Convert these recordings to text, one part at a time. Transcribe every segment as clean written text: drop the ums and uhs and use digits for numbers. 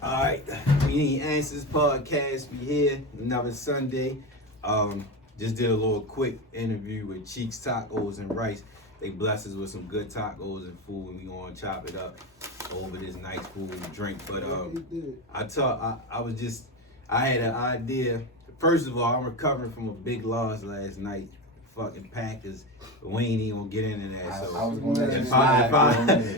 Alright, we need answers podcast. We here another Sunday. Just did a little quick interview with Cheeks Tacos and Rice. They blessed us with some good tacos and food, and we gonna chop it up over this nice food and drink. But I had an idea. First of all, I'm recovering from a big loss last night. Fucking Packers. We ain't even gonna get into that. So I was gonna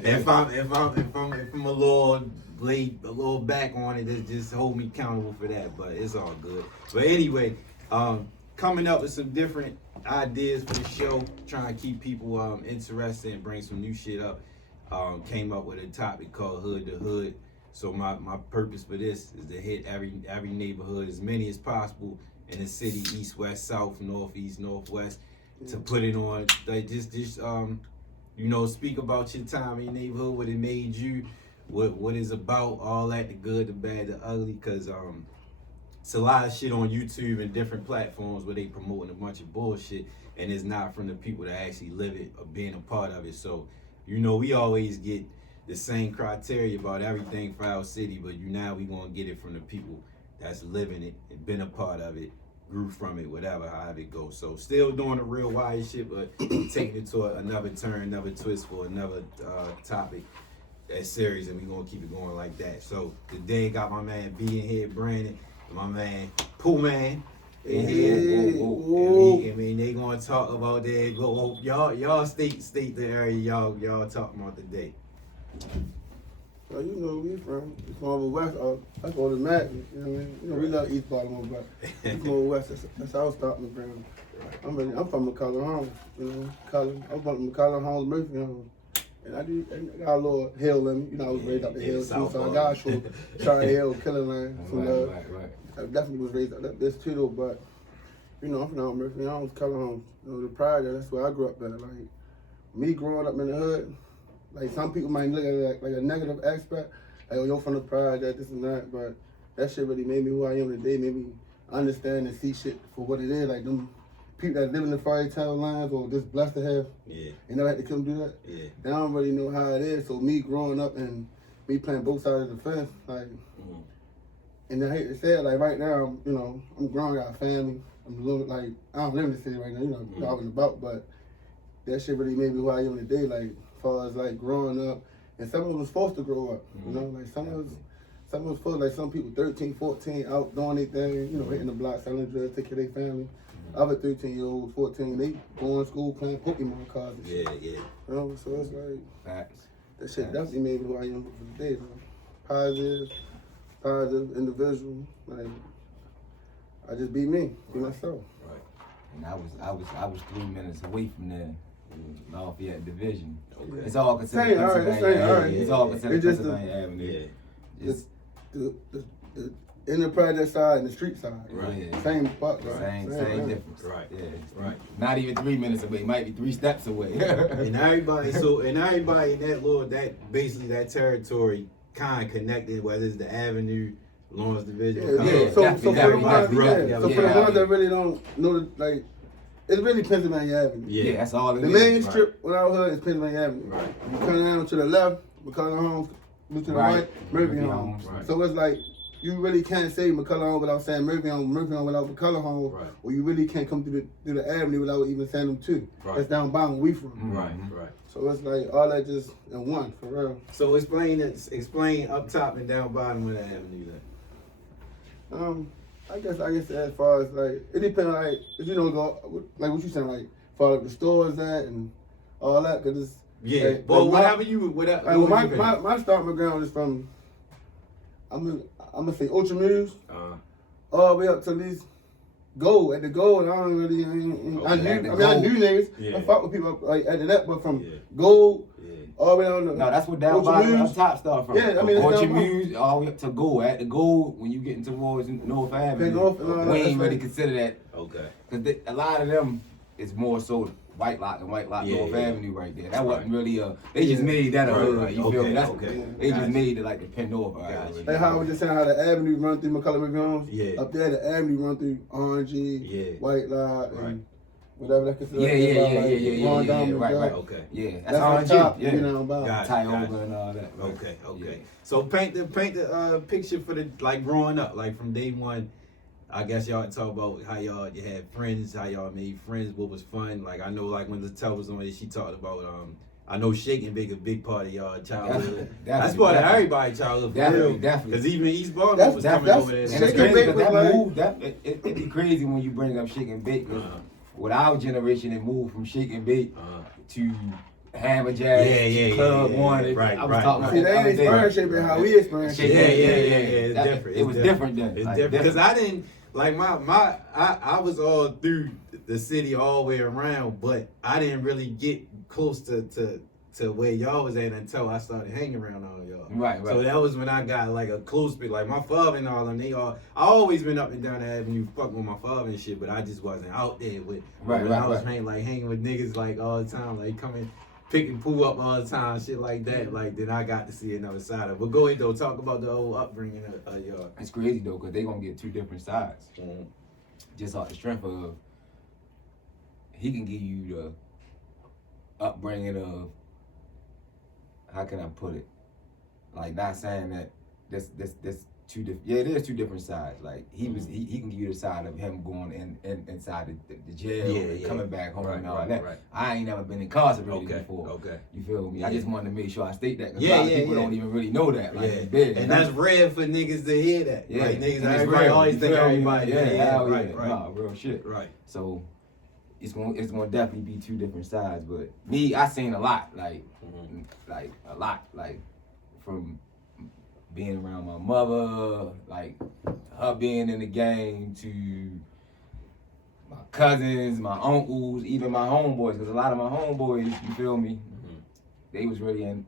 if I'm a little late, a little back on it, just hold me accountable for that. But it's all good. But anyway, coming up with some different ideas for the show, trying to keep people interested and bring some new shit up. Came up with a topic called Hood to Hood. So my purpose for this is to hit every neighborhood, as many as possible in the city, east, west, south, north, east, northwest, to put it on, like just speak about your time in your neighborhood, what it made you, what it's about, all that, the good, the bad, the ugly, because it's a lot of shit on YouTube and different platforms where they promoting a bunch of bullshit, and it's not from the people that actually live it or being a part of it. So, we always get the same criteria about everything for our city, but now we gonna get it from the people that's living it and been a part of it, grew from it, whatever, however it goes. So still doing the real wild shit, but taking it to another turn, another twist for another topic that's serious, and we gonna keep it going like that. So today got my man B in here, Brandon, and my man Pooh Man in here. They gonna talk about that. Y'all state the area y'all talking about today. Well, we from over west. That's all that matters. You know what I mean? We love East Baltimore, but we from over west. That's our starting ground. I'm from McCulloh Homes. I'm from McCulloh Homes, Murphy Homes, and I got a little hill in me. I was raised up the hill too, so I got from Charter Hill, Killer Line. Right. I definitely was raised up this too, though. But I'm from Murphy Homes, Color Homes. The pride that's where I grew up at. Like me growing up in the hood. Like some people might look at it like a negative aspect, like you're from the pride, that, this and that, but that shit really made me who I am today, made me understand and see shit for what it is. Like them people that live in the fairy tale lines or just blessed to have, never had to come do that. They don't really know how it is. So me growing up and me playing both sides of the fence, like, and I hate to say it, like right now, I'm grown, got a family. I'm a little like I don't live in the city right now, out and about, but that shit really made me who I am today, like. As far as like growing up, and some of us was forced to grow up, like some of us forced, like some people 13, 14 out doing their thing, hitting the block, selling drugs, taking care of their family. Other 13-year-olds, 14, they going to school playing Pokemon cards and shit. So it's like, Facts. That shit definitely made me who I am for today, positive individual, like, I just be me, be myself. Right. And I was 3 minutes away from there. Lafayette division. Okay. It's all considered Pennsylvania. It's all considered Pennsylvania Avenue. The enterprise side and the street side. Right. Same spot. Same difference. Right. Yeah. Right. Not even 3 minutes away. Might be 3 steps away. and everybody in that territory kind of connected, whether it's the Avenue, Lawrence Division. So for the ones that really don't know, like. It's really Pennsylvania Avenue. Yeah, that's all it is. The main strip when I was hood is Pennsylvania Avenue. Right. You come down to the left, McCulloh Homes, to the right, Murphy Homes. Right. So it's like, you really can't say McCulloh Homes without saying Murphy Homes without McCulloh Homes, or you really can't come through the avenue without even saying them two. Right. That's down by where we from. Right. So it's like, all that just in one, for real. So explain up top and down bottom of the avenue then. I guess as far as like, it depends, like, if you don't go, like what you saying, like, far up the stores at and all that, cause it's, like, my starting ground is from, I'm gonna say Ultra Muse, all the way up to these Gold, at the Gold, I don't really, I knew niggas, I fought with people like after that, but from Gold, all the way on the. No, that's what down bottom up top start from. Yeah, I mean, Orchard Muse all the way up to Gold. At the Gold, when you getting towards North Avenue, we ain't really consider that. Okay. Because a lot of them is more so White Lock North Avenue right there. That wasn't really they just made that a hood. You feel me? They just made it like the Penn North. Like how I was just saying how the avenue run through McCulloh Homes. Up there, the avenue run through RNG, White Lock, and Whatever that considered. Right. Okay. Yeah, That's on R&B. top. Yeah. You know about. Got it. Tioga and all that. Right. Okay. Yeah. So paint the picture for the like growing up, like from day one. I guess y'all talk about how you had friends, how y'all made friends, what was fun. Like I know, like when Latel was on it, she talked about I know Shake and Bake a big part of y'all childhood. That's part of everybody's childhood for real. Definitely. Because even East Baltimore was coming over there. And Shake it's and crazy Bake because was that like- move, it'd be crazy when you bring up Shake and Bake. With our generation, it moved from Shake and Bake to Hammer Jazz, Club One. Right. I was talking about See, that they the ain't other day. experienced it how we experienced Shake it. and It's different. It was different then. It's Like, different because I didn't like I was all through the city all the way around, but I didn't really get close to where y'all was at until I started hanging around all y'all. Right. So that was when I got like a close bit. Like my father and all them, I always been up and down the avenue fucking with my father and shit, but I just wasn't out there with. I was hanging with niggas like all the time, like coming. Picking Pooh up all the time, shit like that. Like then I got to see another side of it. But go ahead though, talk about the whole upbringing of y'all. It's crazy though, because they gonna get two different sides. Mm-hmm. Just off the strength of, he can give you the upbringing of, how can I put it? Like not saying that this two different. Yeah, there's two different sides. Like he can give you the side of him going inside the jail and coming back home and all that. Right. I ain't never been incarcerated before. Okay. You feel me? I just wanted to make sure I state that because Yeah, a lot of people don't even really know that. Like it's big. And that's rare for niggas to hear that. Yeah. Like niggas, And it's everybody real. always You think feel me? everybody. Right. Nah, real shit. Right. So it's gonna definitely be two different sides. But me, I seen a lot, like a lot, like from being around my mother, like her being in the game, to my cousins, my uncles, even my homeboys. Because a lot of my homeboys, you feel me, they was really in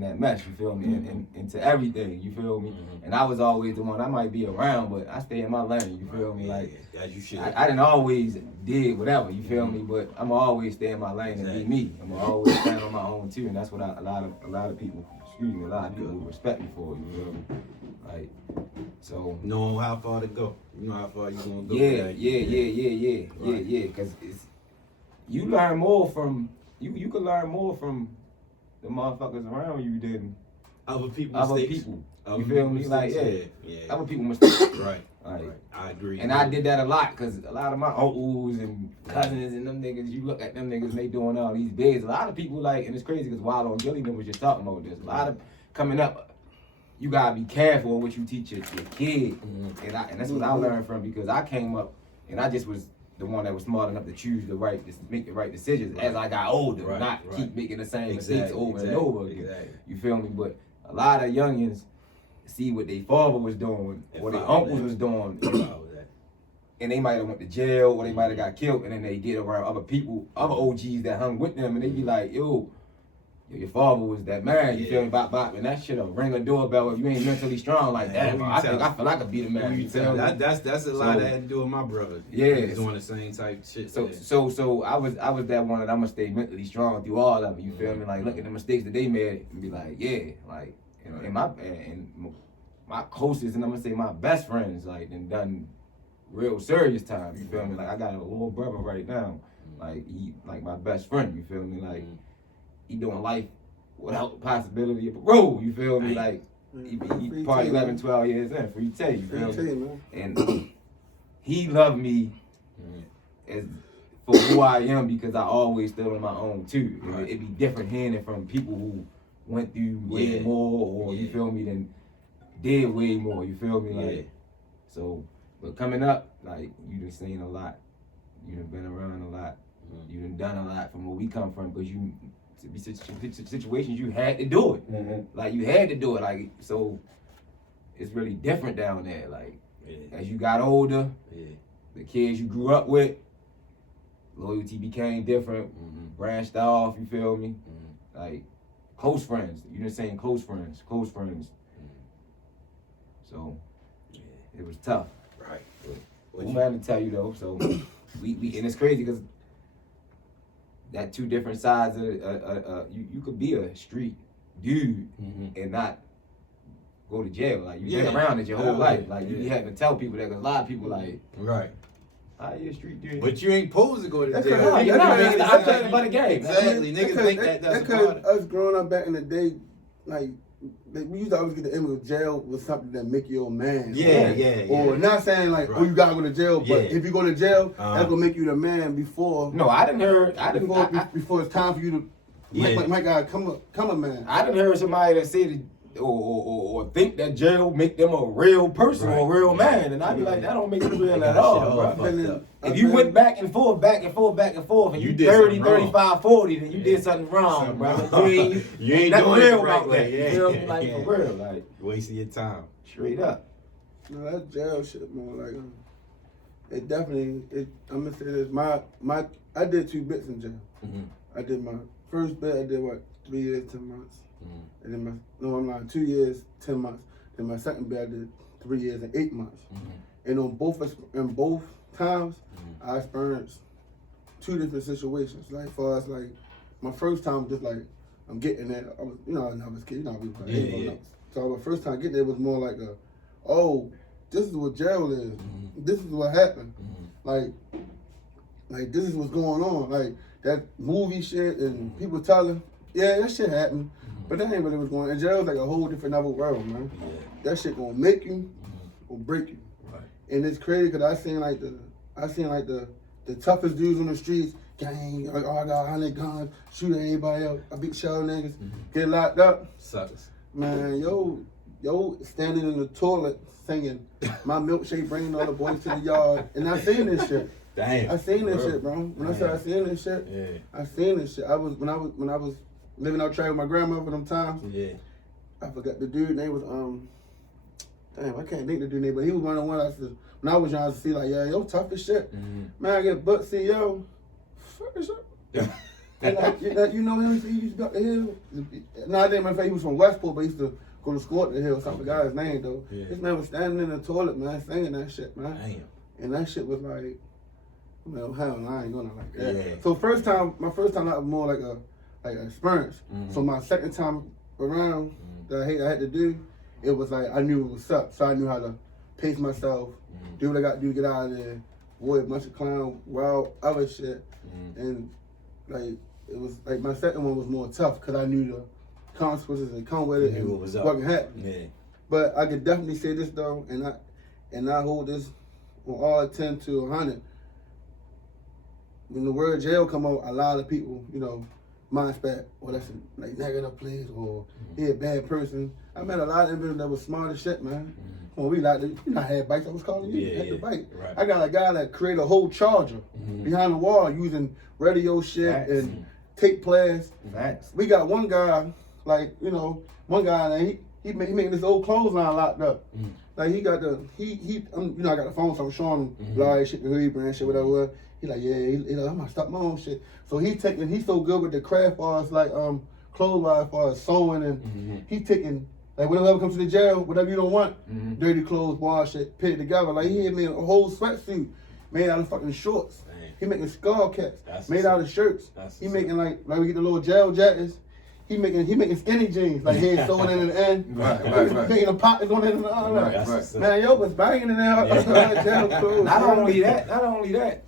that mess. You feel me, and into everything. You feel me, and I was always the one. I might be around, but I stay in my lane. You feel me, like as you should. I didn't always did whatever. You feel me, but I'm always stay in my lane and be me. I'm always stand on my own too, and that's what a lot of people. Excuse me, a lot of people respect me for. You feel me, like so. Know how far to go. You know how far you gonna go. Yeah. Because it's you learn more from you can learn more from the motherfuckers around you than other people. You feel me? Like yeah. Other people mistakes. Right. Like, I agree. And I did that a lot because a lot of my uncles and cousins and them niggas, you look at them niggas and they doing all these bids. A lot of people like, and it's crazy because Wallow and Gilly was just talking about this. A lot of coming up, you gotta be careful on what you teach your kid. And that's what I learned from, because I came up and I just was the one that was smart enough to choose make the right decisions as I got older, not keep making the same mistakes over and over again. You feel me? But a lot of youngins see what their father was doing, what their uncles was doing, and they might have went to jail or they might have got killed, and then they get around other people, other OGs that hung with them, and they be like, yo, your father was that man, you feel me, bop, and that shit'll ring a doorbell if you ain't mentally strong like that. I feel I could be the man. You tell me? That's a lot that had to do with my brother. Yeah, doing the same type shit. So I was that one that I'm gonna stay mentally strong through all of it. You feel me? Like look at the mistakes that they made and be like, yeah, like you know, and my closest and I'm gonna say my best friends like and done real serious time. You feel me? Like I got a little brother right now, like he like my best friend. You feel me? Like. He doing life without the possibility of parole, you feel me? Like, he probably 11, 12 years in, free take, you feel me? And he loved me as for who I am because I always stood on my own too. It'd be different hearing from people who went through way more or, you feel me, than did way more, you feel me? Like, so, but coming up, like, you done seen a lot. You done been around a lot. You done a lot from where we come from because you... To be situations you had to do it, like you had to do it, like so. It's really different down there. Like as you got older, the kids you grew up with, loyalty became different, branched off. You feel me? Like close friends. You done saying close friends. So it was tough. Right. Pooh Man to tell you though. So we and it's crazy because. That two different sides of you could be a street dude and not go to jail. Like you been around it your whole life. Like you be having to tell people that, cause a lot of people like How you a street dude? But you ain't supposed to go to That's jail. cause- you're that's not. cause- I'm telling about the game. Exactly. Niggas think that's a because part of us growing up back in the day, like we used to always get the image of jail was something that make you a man. Yeah. Or not saying like, Right. oh, you gotta go to jail, but Yeah. if you go to jail, Uh-huh. that's gonna make you the man before. No, I didn't heard. Before it's time for you to. Yeah. My God, come a man. I didn't heard somebody that said or think that jail make them a real person or a real man, and I'd be like, that don't make you real at all, bro. If you went back and forth, and you did 30, something wrong. 35, 40, then you did something wrong, bro. You ain't nothing doing it real the right about way. that. Yeah. You feel me? Like, Yeah. for real, like, Wasting your time. straight up. No, that jail shit, man. Like, it definitely. I'm gonna say this. I did 2 bits in jail. Mm-hmm. I did my first bit. I did what 3 years, 10 months. Mm-hmm. And then I'm lying, 2 years, 10 months. Then my second bit, I did 3 years and 8 months. Mm-hmm. And on both times, Mm-hmm. I experienced 2 different situations. Like, for us, like my first time, just like I'm getting there. I was, I was a kid. I was like, Yeah. So my first time getting there was more like oh, this is what jail is. Mm-hmm. This is what happened. Mm-hmm. Like this is what's going on. Like that movie shit and people telling, yeah, that shit happened. But that ain't really what's going on. And jail's like a whole different other world, man. Yeah. That shit gonna make you or break you. Right. And it's crazy because I seen like the toughest dudes on the streets, gang, like, oh, I got 100 guns, shoot everybody up, I beat shell niggas, get locked up. Sucks. Man, yo standing in the toilet singing, my milkshake bringing all the boys to the yard. And I seen this shit. Damn. I seen this Bro. shit, bro. When I said I seen this shit, Yeah. I seen this shit. When I was living out track with my grandma for them times, Yeah. I forgot the dude name was damn, I can't think the dude name, but he was one of the ones I said when I was young to see like, yeah, yo tough as shit. Mm-hmm. Man, I get butt see yo, fuck this shit. And like, you know him, he used to go up the hill. No, I didn't remember if he was from Westport, but he used to go to school up the hill. So I forgot his name though. Yeah. This man was standing in the toilet, man, singing that shit, man. Damn. And that shit was like, hell no, I ain't gonna like that. Yeah. So my first time that was more like an experience. Mm-hmm. So my second time around that I had to do, it was like I knew it was up. So I knew how to pace myself, do what I got to do to get out of there, avoid a bunch of clown, wild other shit. And like it was like my second one was more tough because I knew the consequences that come with it You knew and what was up. what can happen. Yeah. But I could definitely say this though, and I hold this on all 10 to 100. When the word jail come out, a lot of people, mind spat, or that's a like negative place, or he a bad person. I met a lot of individuals that was smart as shit, man. When we like, you not had bikes, I was calling you, had the bike. Right. I got a guy that created a whole charger behind the wall using radio shit Facts. and tape players. Facts. We got one guy, like, one guy that he making this old clothesline locked up. Like he got I got the phone, so I'm showing him like shit, the hoodie brand shit, whatever. He like, yeah, he like, I'm gonna stop my own shit. So he's so good with the craft as like clothes wise for sewing and he taking like whenever comes to the jail, whatever you don't want, dirty clothes, wash shit, put it together. Like he had made a whole sweatsuit made out of fucking shorts. Dang. He making skull caps That's made what's out of shirts. That's He what's making like we get the little jail jackets. He making skinny jeans, like he ain't sewing in the end. Right. Making the pockets on it and all that. That's what's up. Man, yo was banging in there. Jail clothes. Not only that,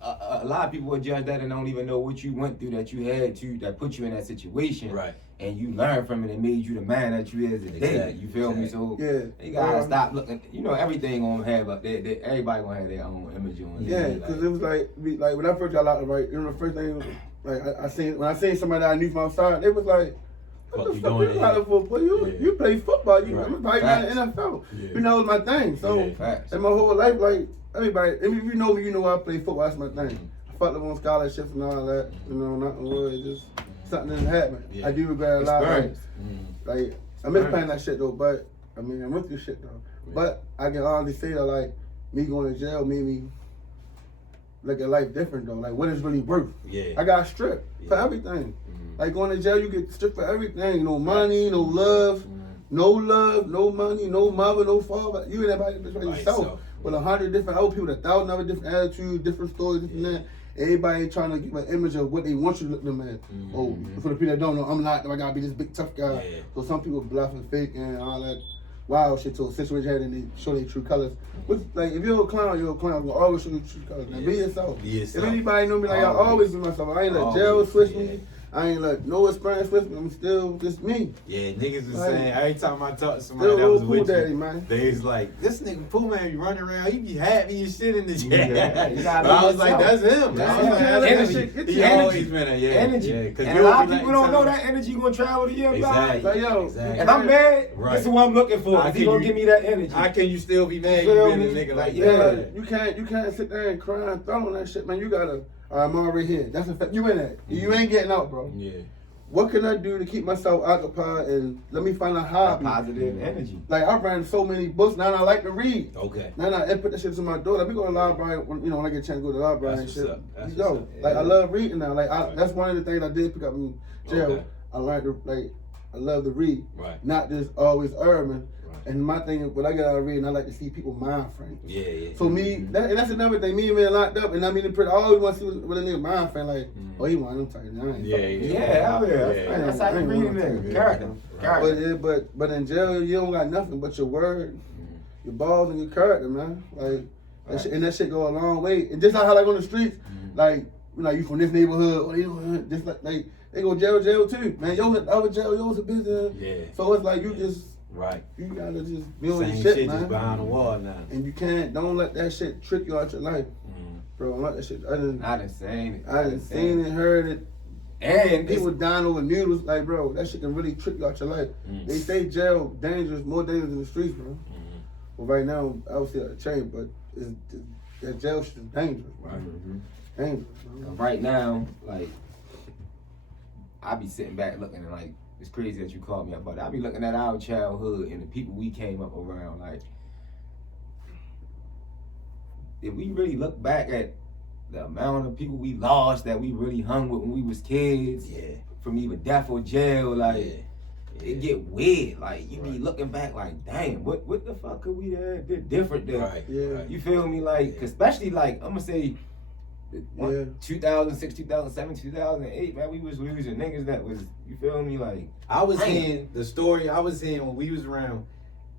a lot of people would judge that and don't even know what you went through that put you in that situation. Right. And you learned from it and made you the man that you is today. Exactly. You feel me? So Yeah. you gotta stop looking. Everything gonna have everybody gonna have their own image on. Yeah, because it was like when I first got out, right? The first thing like when I seen somebody that I knew from outside, it was like, what the fuck you out for? Boy, you play football, I'm probably not in the NFL. Yeah. It was my thing. So Facts. in my whole life, like everybody, if you know me, you know I play football. That's my thing. I fucked up on scholarships and all that. Nothing really, just something didn't happen. Yeah. I do regret a lot. Like I miss Experience. playing that shit though, but I went through shit though. But I can honestly say that like me going to jail made me look at life different though. Like what is really worth? Yeah. I got stripped for everything. Like going to jail, you get stripped for everything. No money, no love, no money, no mother, no father. You and everybody by yourself. With 100 different old people, 1,000 other different attitudes, different stories, different that. Everybody trying to give an image of what they want you to look them at. Oh, for the people that don't know, I'm locked up. I gotta be this big tough guy. Yeah. So some people bluff and fake and all that wild shit to a situation and they show their true colors. Which, like, if you're a clown, you're a clown. You'll always show your true colors. Now, be yourself. Be yourself. If anybody know me, like, I always be myself. I ain't let jail switch me. I ain't let no experience switch me. I'm still just me. Yeah, niggas was Like, saying every time I talk to somebody still that was Pooh with Daddy, you, man. they was like, this nigga Pooh Man be running around, he be happy as shit in the jail. Yeah, you gotta But I be was like, that's yourself. him. That's I was like, him. that's Energy. him. He Energy. always been a Energy. Yeah, 'cause And you'll a lot be of people like, don't know that energy gonna travel to you. Exactly. Like, yo, Exactly. If I'm mad, Right. this is what I'm looking for. How If can he gonna you- give me that energy. How can you still be mad? You You feel been a me? nigga Like, like yeah. that. You can't sit there and cry and throw on that shit, man. You gotta. I'm already here. That's a fact. You in that. You ain't getting out, bro. Yeah. What can I do to keep myself occupied and let me find a hobby? Positive energy. Like, I ran so many books. Now I like to read. Okay. Now I put that shit to my door. Like, we go to the library when when I get a chance to go to the library That's and shit. what's up. That's You go. what's up. Like, I Yeah. love reading now. Like, Right. that's one of the things I did pick up in jail. Okay. I learned to, like, I love to read. Right. Not just always urban. Right. And my thing is, when I get out of reading, I like to see people's mind frame. Yeah, yeah. So me, and that's another thing. Me and man locked up, and I mean, I always want to see what a nigga mind frame like. Oh, he want them tight. Yeah, Yeah, hell yeah. Yeah. That's how you read it. Yeah. Character. Character. But in jail, you don't got nothing but your word, your balls, and your character, man. Like that shit, and that shit go a long way. And just like how like on the streets, like you from this neighborhood or neighborhood, just like they go jail too, man. Yo, our jail, yo's a business. Yeah. So it's like you just. Right. You gotta just be on Same your shit, shit, man. just behind the wall now. And you don't let that shit trick you out your life, bro. Don't let that shit. I done seen it, heard it. And People dying over noodles, like, bro, that shit can really trick you out your life. They say jail dangerous, more dangerous than the streets, bro. Well, right now, I would say a change, but that jail shit is dangerous, bro. Dangerous, bro. right now, like, I be sitting back looking and like, it's crazy that you called me up, but I be looking at our childhood and the people we came up around. Like, if we really look back at the amount of people we lost that we really hung with when we was kids, from either death or jail, like, it get weird. Like, you be looking back like, damn, what the fuck could we did different there? Right. Yeah. You feel me? Like, especially like, I'm gonna say, 2006, 2007, 2008, man, we was losing niggas that was, you feel me? Like, I was hearing the story. I was hearing when we was around,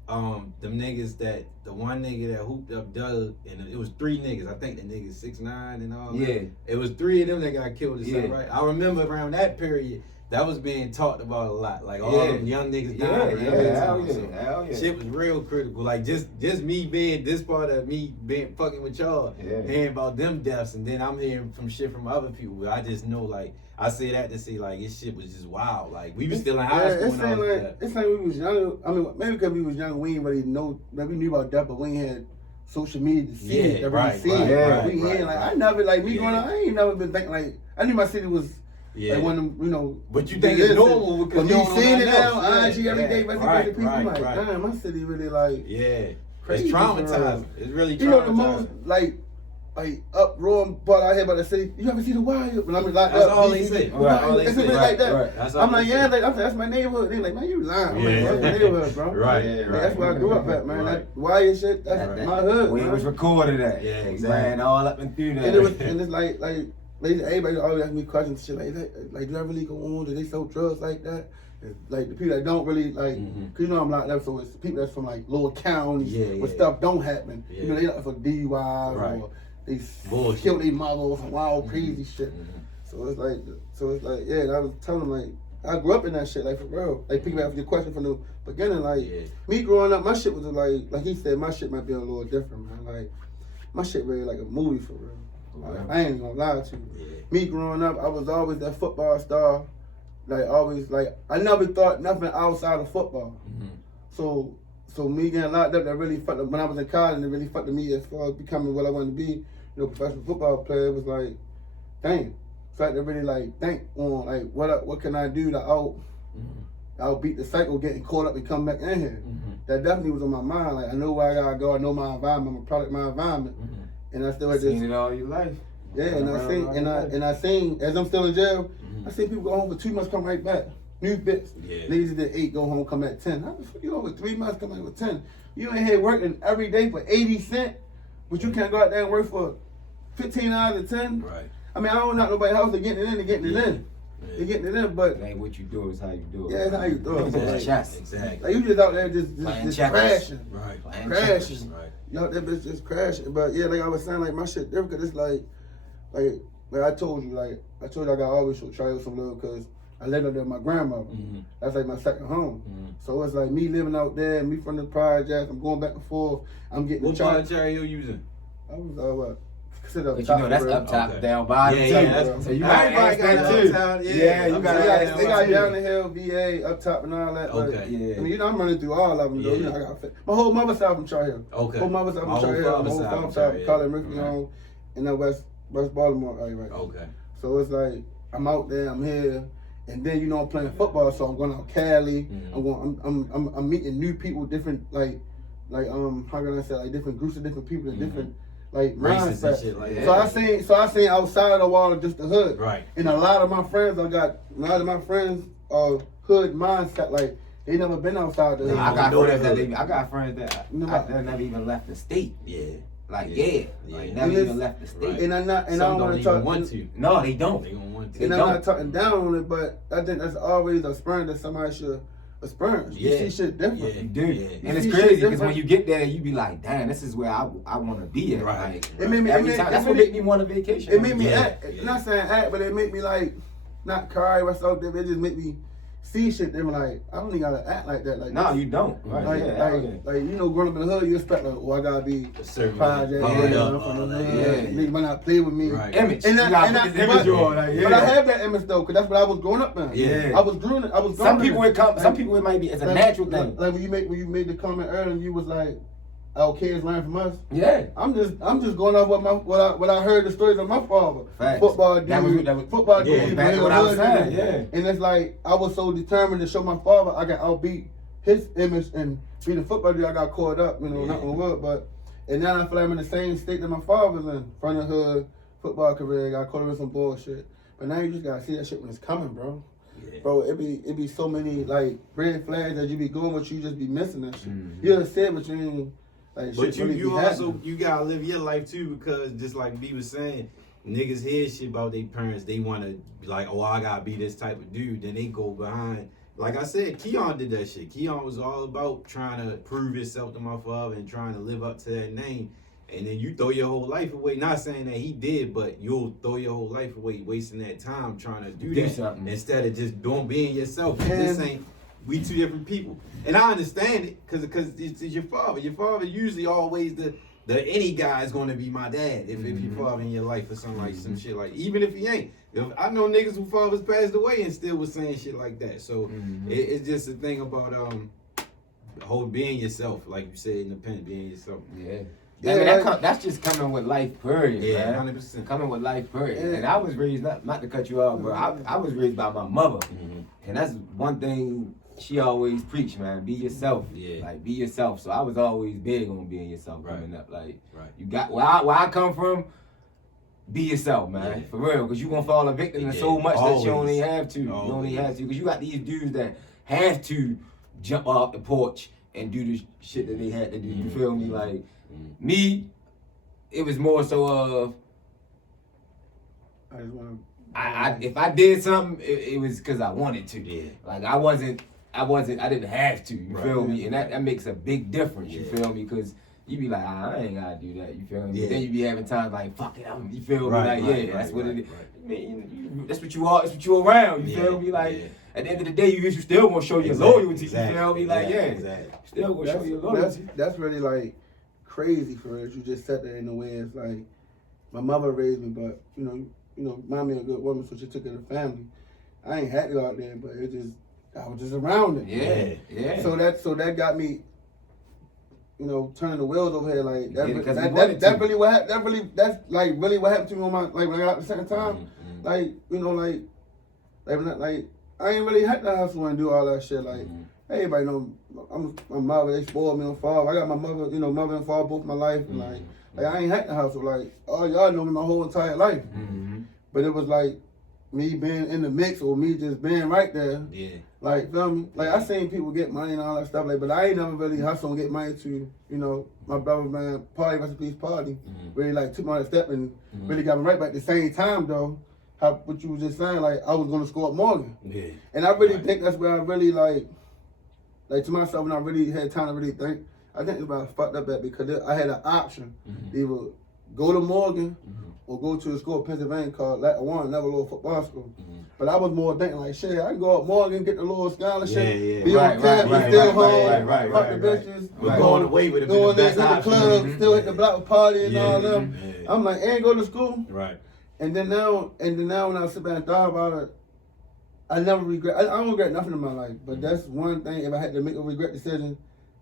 them niggas that the one nigga that hooped up Doug, and it was 3 niggas. I think the niggas 6'9" and all. Yeah. That. It was 3 of them that got killed. Yeah. Right. I remember around that period. That was being talked about a lot. Like all them young niggas dying around that time. Hell yeah. Shit was real critical. Like just me being this part of me being fucking with y'all, hearing about them deaths, and then I'm hearing from shit from other people. I just know, like, I say that to say, like, this shit was just wild. Like, we was still in high school and all that. It's like we was younger. I mean, maybe because we was younger, we ain't really know. Like, we knew about death, but we ain't had social media to see it. I never, like, me growing up, I ain't never been thinking, like, I knew my city was. Yeah. Like when but you think it's normal because you don't seeing know it now, nothing IG every day, but right, people like, damn, my city really like crazy. It's traumatizing. It's really traumatizing. You know the most like uproar part out here about the city. You ever see the wire? When I'm locked that's up, all they say. Right, all they say. Like that. Right. That's all I'm like, say. that's my neighborhood. They like, man, you lying. I'm Yeah. like, that's my neighborhood, bro. Right. That's where I grew up at, man. That wire shit, that's my hood. Where it was recorded at. Yeah, We exactly. ran all up and through that. And it's like everybody always ask me questions, shit like do I really go on? Do they sell drugs like that? It's like the people that don't really like, cause you know I'm locked up, so it's people that's from like lower counties where stuff don't happen. Yeah. You know, they locked up for DUIs or they killed their mother or some wild crazy shit. So it's like, yeah. And I was telling them like, I grew up in that shit, like for real. Like picking up your question from the beginning, like me growing up, my shit was like he said, my shit might be a little different, man. Like my shit really like a movie for real. I ain't gonna lie to you. Me growing up, I was always that football star. Like always, like I never thought nothing outside of football. So me getting locked up, that really fucked up. When I was in college, it really fucked me as far as becoming what I wanted to be. You know, professional football player. It was like, dang. So I had to really like think on like what can I do to outbeat the cycle, getting caught up and come back in here. That definitely was on my mind. Like I know where I gotta go. I know my environment. I'm a product of my environment. And I still had this. Seen it all your life. Yeah, and I seen as I'm still in jail, I seen people go home for 2 months, come right back. New bits. Niggas did 8, go home, come back 10. How the fuck you over 3 months, come back with 10? You ain't here working every day for 80 cents, but you can't go out there and work for 15 hours of 10. Right. I mean, I don't knock nobody's house to getting it in and getting it in. You're getting it in, but it ain't what you do, it's how you do it. yeah, it's how you do it. Exactly. Like, Chess. Exactly. like you just out there just Playing just checkers. crashing. Right. Playing Crashing. checkers. Right. You out there bitch just crashing. But yeah, like I was saying, like my shit different, cause it's like I told you, like I told you, I got always try out some love, cause I lived up there with my grandmother. Mm-hmm. That's like my second home. Mm-hmm. So it's like me living out there, me from the projects. I'm going back and forth. I'm getting What the part of charge. cherry you using? I was what? Sit up But top, you know that's bro. up top, Okay. down bottom Yeah, too. yeah, that's- So you gotta everybody ask got that it too. uptown, yeah. Yeah, you I'm gotta saying, ask They got that down too. the hill, VA, up top and all that. Okay. But, Yeah. I mean, I'm running through all of them though. You know, I got my whole mother's side from Char Hill. Okay. Whole mother's side My from Char whole Hill. My father's whole side father's from Char side, Hill. Colin Murphy Right. home, in the West Baltimore area right now. Okay. So it's like I'm out there, I'm here, and then you know I'm playing football, so I'm going out Cali. Mhm. I'm meeting new people, different like how can I say, like different groups of different people and different like Races and mindsets. shit like that. So I seen outside of the wall of just the hood. Right. And a lot of my friends, a lot of my friends are hood mindset, like they never been outside the hood. I got know friends that that I got friends that that never even left the state. Yeah. Like Yeah. like Yeah. never And even it's- left the state. Right. And I'm not, and I Some don't want don't to even talk. want to. No, they don't. They don't want to. And They I'm don't. not talking down on it, but I think that's always a spurn that somebody should experience. You Yeah. see shit different. Yeah. You do. Yeah. And it's You see crazy shit because different. when you get there, you be like, damn, this is where I want to be at. Right. Like, It made me. every time. That's what made me want a vacation. It made me Yeah, act. yeah. Not saying act, but it made me like not cry myself. It just made me see shit different. Like I don't even gotta act like that. Like No, you don't. Right. Like, yeah, like you know, growing up in the hood, you expect like, oh, I gotta be A certain project, bummed yeah, up, I'm from the like, hood. yeah. Niggas might not play with me. Right. Image. And you I- gotta and put I- this image but- on. Like, yeah. But I have that image though, cause that's what I was growing up in. Yeah. I was growing. Some people it come. Some people it might be. It's a natural thing. Like when you made the comment earlier, you was like, "Our kids learn from us." Yeah. I'm just going off what I heard the stories of my father. Facts. Football dude, That was- football yeah, dude. back to in what the I was hood, saying, nigga. yeah. And it's like I was so determined to show my father I got outbeat his image and be the football dude. I got caught up, you know, not on wood, but and now I feel like I'm in the same state that my father's in, from the hood, football career. Got caught up in some bullshit, but now you just gotta see that shit when it's coming, bro. Yeah. Bro, it be so many like red flags that you be going with, you just be missing that shit. Mhm. You just said, but you ain't like. But shit really you be also happening. you gotta live your life too, because just like B was saying, niggas hear shit about their parents. They wanna be like, oh, I gotta be this type of dude. Then they go behind. Like I said, Keon did that shit. Keon was all about trying to prove himself to my father and trying to live up to that name. And then you throw your whole life away. Not saying that he did, but you'll throw your whole life away wasting that time trying to do that something. instead of just being yourself. And- This ain't. We two different people, and I understand it because it's your father. Your father usually always the any guy is going to be my dad if your father in your life or something like some shit like. Even if he ain't, I know niggas who fathers passed away and still was saying shit like that. So it's just a thing about whole being yourself, like you said, independent, being yourself. Yeah. Yeah, I mean, like- that's just coming with life, period, Yeah, man. 100%. Coming with life, period. Yeah. And I was raised, not to cut you off, but I was raised by my mother. Mhm. And that's one thing she always preached, man. Be yourself. Yeah. Like, be yourself. So I was always big on being yourself Right. growing up. Like, Right. you got, where I come from, be yourself, man. Yeah. For real. Because you're going to fall a victim to so Yeah, much that you always. only have to. You only Always. have to. Because you got these dudes that have to jump off the porch and do the shit that they had to do. You feel me? Like, me, it was more so of, I just want to. I if I did something, it was because I wanted to. Yeah. Like I didn't have to. You Right. feel me? And that makes a big difference. You Yeah. feel me? Because you be like, I ain't gotta do that. You feel me? Yeah. Then you be having times like, fuck it, you feel me? Right, Like, right, yeah, that's right, what right, it is. right. I mean, that's what you are. That's what you around. You Yeah, feel me? Like yeah. at the end of the day, you still gonna show your Exactly, loyalty. exactly, You feel me? Like exactly. still gonna show your loyalty. That's really like crazy for real. You just said that in a way. It's like my mother raised me, but you know, mommy a good woman, so she took care of the family. I ain't had to go out there, but I was just around it. Yeah. So that got me, turning the wheels over here. Like Yeah, because we wanted that to. really what happened. That's like really what happened to me on my when I got out the second time. Mhm. Like I ain't really had to hustle and do all that shit. Like everybody know my mother, they spoiled me on father. I got my mother, mother and father both my life, and like I ain't had to hustle. Like y'all know me my whole entire life. Mm-hmm. But it was like me being in the mix or me just being right there. Yeah. Like, feel me? Like, I seen people get money and all that stuff, like, but I ain't never really hustle and get money to, my brother, man, Party, Rest in Peace Party, really, like, took me on that step and really got me right. But at the same time, though, what you was just saying, like I was gonna score at Morgan. Yeah. And I really think that's where I really like to myself when I really had time to really think. I think it's about I fucked up that because I had an option, either go to Morgan or go to a school in Pennsylvania called Lafayette, another little football school. But I was more thinking like, shit, I can go up Morgan, get the little scholarship, be on campus, still home, fuck the bitches, We're going away with it. going there, Best hit the option. club, still hit the block party and all them. I'm like, and go to school. Right. And then now when I sit back and thought about it, I never regret. I don't regret nothing in my life, but that's one thing. If I had to make a regret decision,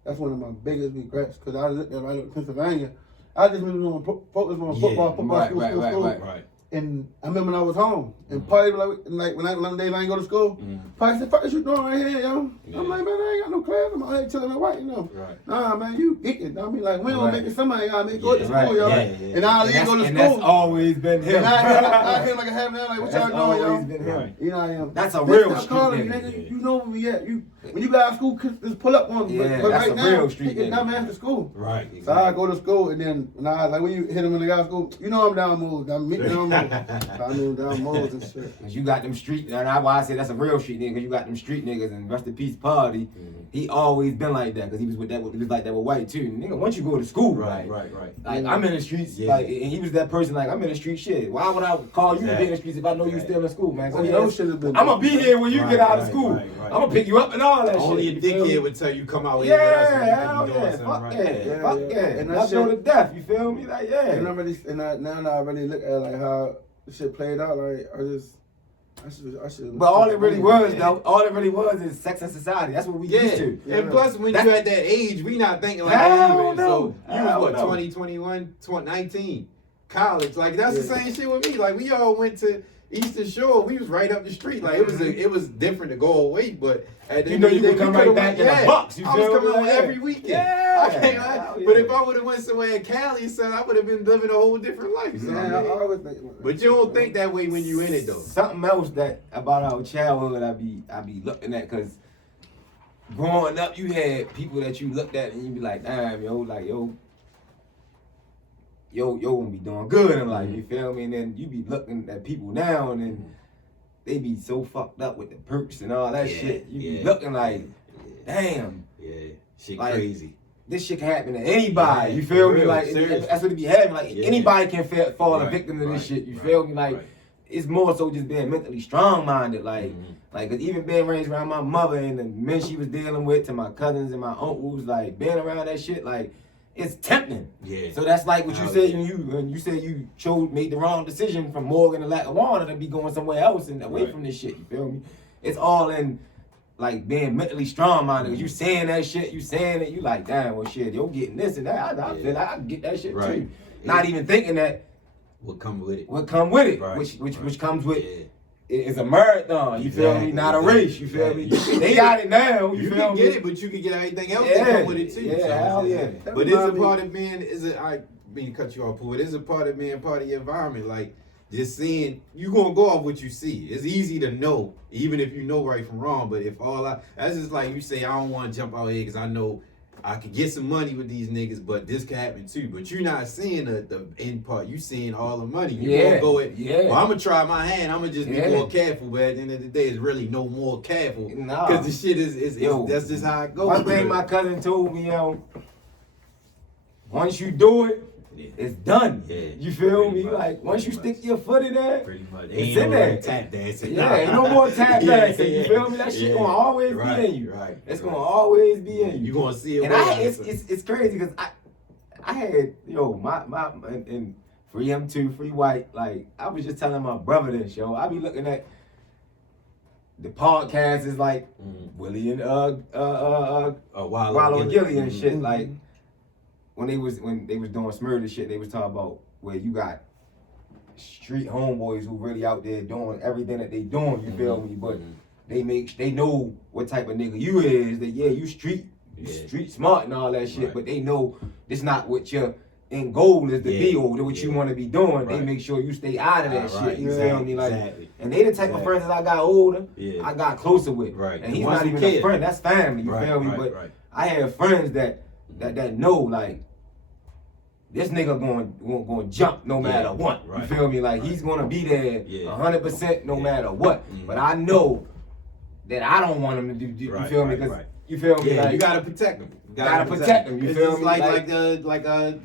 that's one of my biggest regrets. Because I looked at Pennsylvania, I just really want to focus on football, school. Right. And I remember when I was home, and probably like when one day I ain't go to school, probably said, "Fuck, what you doing right here, yo?" I'm like, "Man, I ain't got no class. I'm out here chilling my white, you know." Right. Nah, man, you geeking. I mean, like, we don't make it. Somebody gotta make it go to school, yo. And I leave go to school. And that's always been him. And I hear like a half an hour, like, what y'all doing, yo? Been him. You know I am. That's a real street calling nigga. me, nigga. You know where we at. When you got out of school, just pull up on me. Yeah, but that's right a now, real street taking nigga. dumb ass to school. Right. Exactly. So I go to school, and then when you hit him in the guy school, you know I'm down moves. I'm meeting down moves. So I knew down moves and shit. Cause you got them street, and that's why I say that's a real street nigga. Cause you got them street niggas, and rest in peace, Party. He always been like that, cause he was like that with white too. Nigga, once you go to school, Right. like Yeah. I'm in the streets, Yeah. like, and he was that person, like I'm in the street shit. Why would I call you to be in the streets if I know you still in school, man? So I'm gonna be here when you get out of school. I'm gonna pick you up and all that Only shit. a dickhead would tell you come out here Yeah, with us. hell yeah, fuck yeah, fuck yeah. And And I that show shit- to death, you feel me? Like, yeah. And now I really look at like how the shit played out. Like I should. But all it really was is sex and society. That's what we used to. And plus, when you're at that age, we not thinking like Hell that. no. So you was what, 20, 21, 19, college. Like that's the same shit with me. Like we all went to Eastern Shore. We was right up the street. Like it was different to go away, but at the end of the day, could come right back in the bucks. You I was feel coming me? home Like, every weekend. Yeah. I can't lie. But if I would have went somewhere in Cali, son, I would have been living a whole different life. Son. Yeah, I always think. But you don't think that way when you in it though. Something else that about our childhood I be looking at, cause growing up you had people that you looked at and you be like, damn, yo gonna be doing good in life, you feel me? And then you be looking at people now and then they be so fucked up with the perks and all that shit. You be looking like, damn. Yeah, shit Like, crazy. This shit can happen to anybody, you feel me? real, Like, serious. that's what it be having. Like, anybody can fall a Right, victim to this right, shit, you right, feel me? Like, right. it's more so just being mentally strong-minded. Like, like, 'cause even being raised around my mother and the men she was dealing with, to my cousins and my uncles, like, being around that shit, like, it's tempting. Yeah. So that's like what you said when you said you made the wrong decision from Morgan to Lackawanna to be going somewhere else and away from this shit, you feel me? It's all in, like, being mentally strong-minded. 'Cause you saying that shit, you saying it, you like, damn, well, shit, you're getting this and that. I feel like I can get that shit too. Not even thinking that What come with it? what come with it, Right, which comes with it's a marathon, you feel me? Not a race, you feel me? Exactly. They got it now, you You feel can me? get it, but you can get everything else that come with it too. Yeah, So, hell yeah. But it's a part of being, I mean, cut you off, Pooh. It is a part of being part of your environment. Like, just seeing, you gonna go off what you see. It's easy to know, even if you know right from wrong. But if that's just like you say, I don't want to jump out here because I know I could get some money with these niggas, but this could happen too. But you're not seeing the end part. You seeing all the money. You gonna go at, well, I'm gonna try my hand. I'm gonna just be more careful. But at the end of the day, it's really no more careful. Because the shit is that's just how it goes. One thing my cousin told me, once you do it, it's done. Yeah. You feel Pretty me? much. Like, once you Pretty stick your foot in there, Pretty much. it's Ain't in no there. tap dancing. Yeah, ain't no more tap dancing. You Yeah. feel me? That shit gonna always be in you. Right. It's gonna always be in you. You gonna see it. And it's crazy because I had my and free M2, free white. Like, I was just telling my brother this, yo. I be looking at the podcasts is like Willie and Wallow and Gilly and shit. Like, when they was doing Smurder shit, they was talking about where you got street homeboys who really out there doing everything that they doing, you feel me? But they know what type of nigga you is, that you street smart and all that shit, but they know this not what your end goal is to be or what you want to be doing. They make sure you stay out of that shit, you feel me? Like, and they the type of friends that I got older, I got closer with. And he's not even a friend, that's family, you feel me? But I have friends that know, like, this nigga going jump no matter what. Right. You feel me? Like he's gonna be there 100% no matter what. Mm-hmm. But I know that I don't want him to do. You feel me? Cause you feel me? Yeah, like, you gotta protect him. Gotta protect him. You it's feel just me? like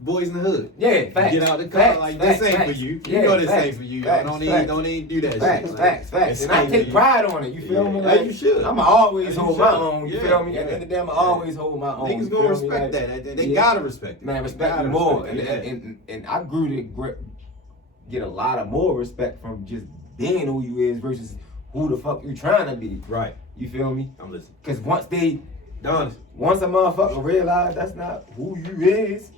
Boys in the Hood. Yeah, You facts. get out the car Facts, like facts, this ain't for facts. you. Yeah, You know this facts, ain't for you. facts, Don't facts. do that Facts, shit. facts. And I ain't take for you. pride on it. You feel me? Yeah, you should. I'ma always Yeah, you hold my should. own. You Yeah, feel me? yeah. At the end of the day, I'ma always hold my own. Niggas you gonna feel me? respect Like, that. They gotta respect it. Man, respect Gotta me more. respect it, And I grew to get a lot of more respect from just being who you is versus who the fuck you trying to be. Right. You feel me? I'm listening. Cause once a Done. motherfucker realize that's not who you is,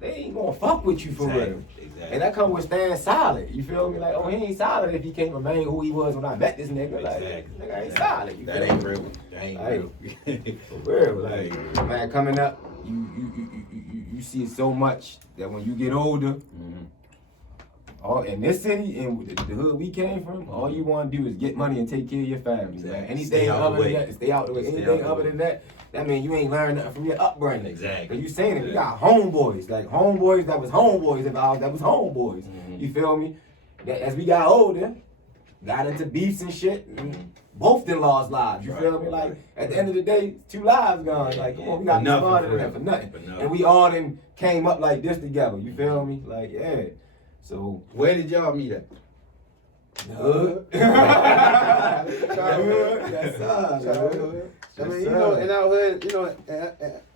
they ain't gonna fuck with you for real. Exactly. And that come with staying solid. You feel me? Like, oh, he ain't solid if he can't remain who he was when I met this nigga. Like, this nigga ain't solid. You That feel ain't me? real. That ain't Like, real. For real. Like, man, coming up, you see so much that when you get older, all in this city and the hood we came from, all you want to do is get money and take care of your family. Exactly. Man. Anything Stay out other the than way. that, stay out the way. Stay Anything out the other way. than that mean you ain't learned nothing from your upbringing. Exactly. And you saying it, we got homeboys, like homeboys that was homeboys that was homeboys. You feel me? That as we got older, got into beefs and shit, and both them lost lives. You feel me? Like at the end of the day, 2 lives gone. Like come on, we got to be smarter than that for nothing. And we all then came up like this together. You feel me? Like yeah. So Where did y'all meet at? hood. Childhood. Yes, sir. Childhood. I Yes, mean, sir. you know, in our hood, you know,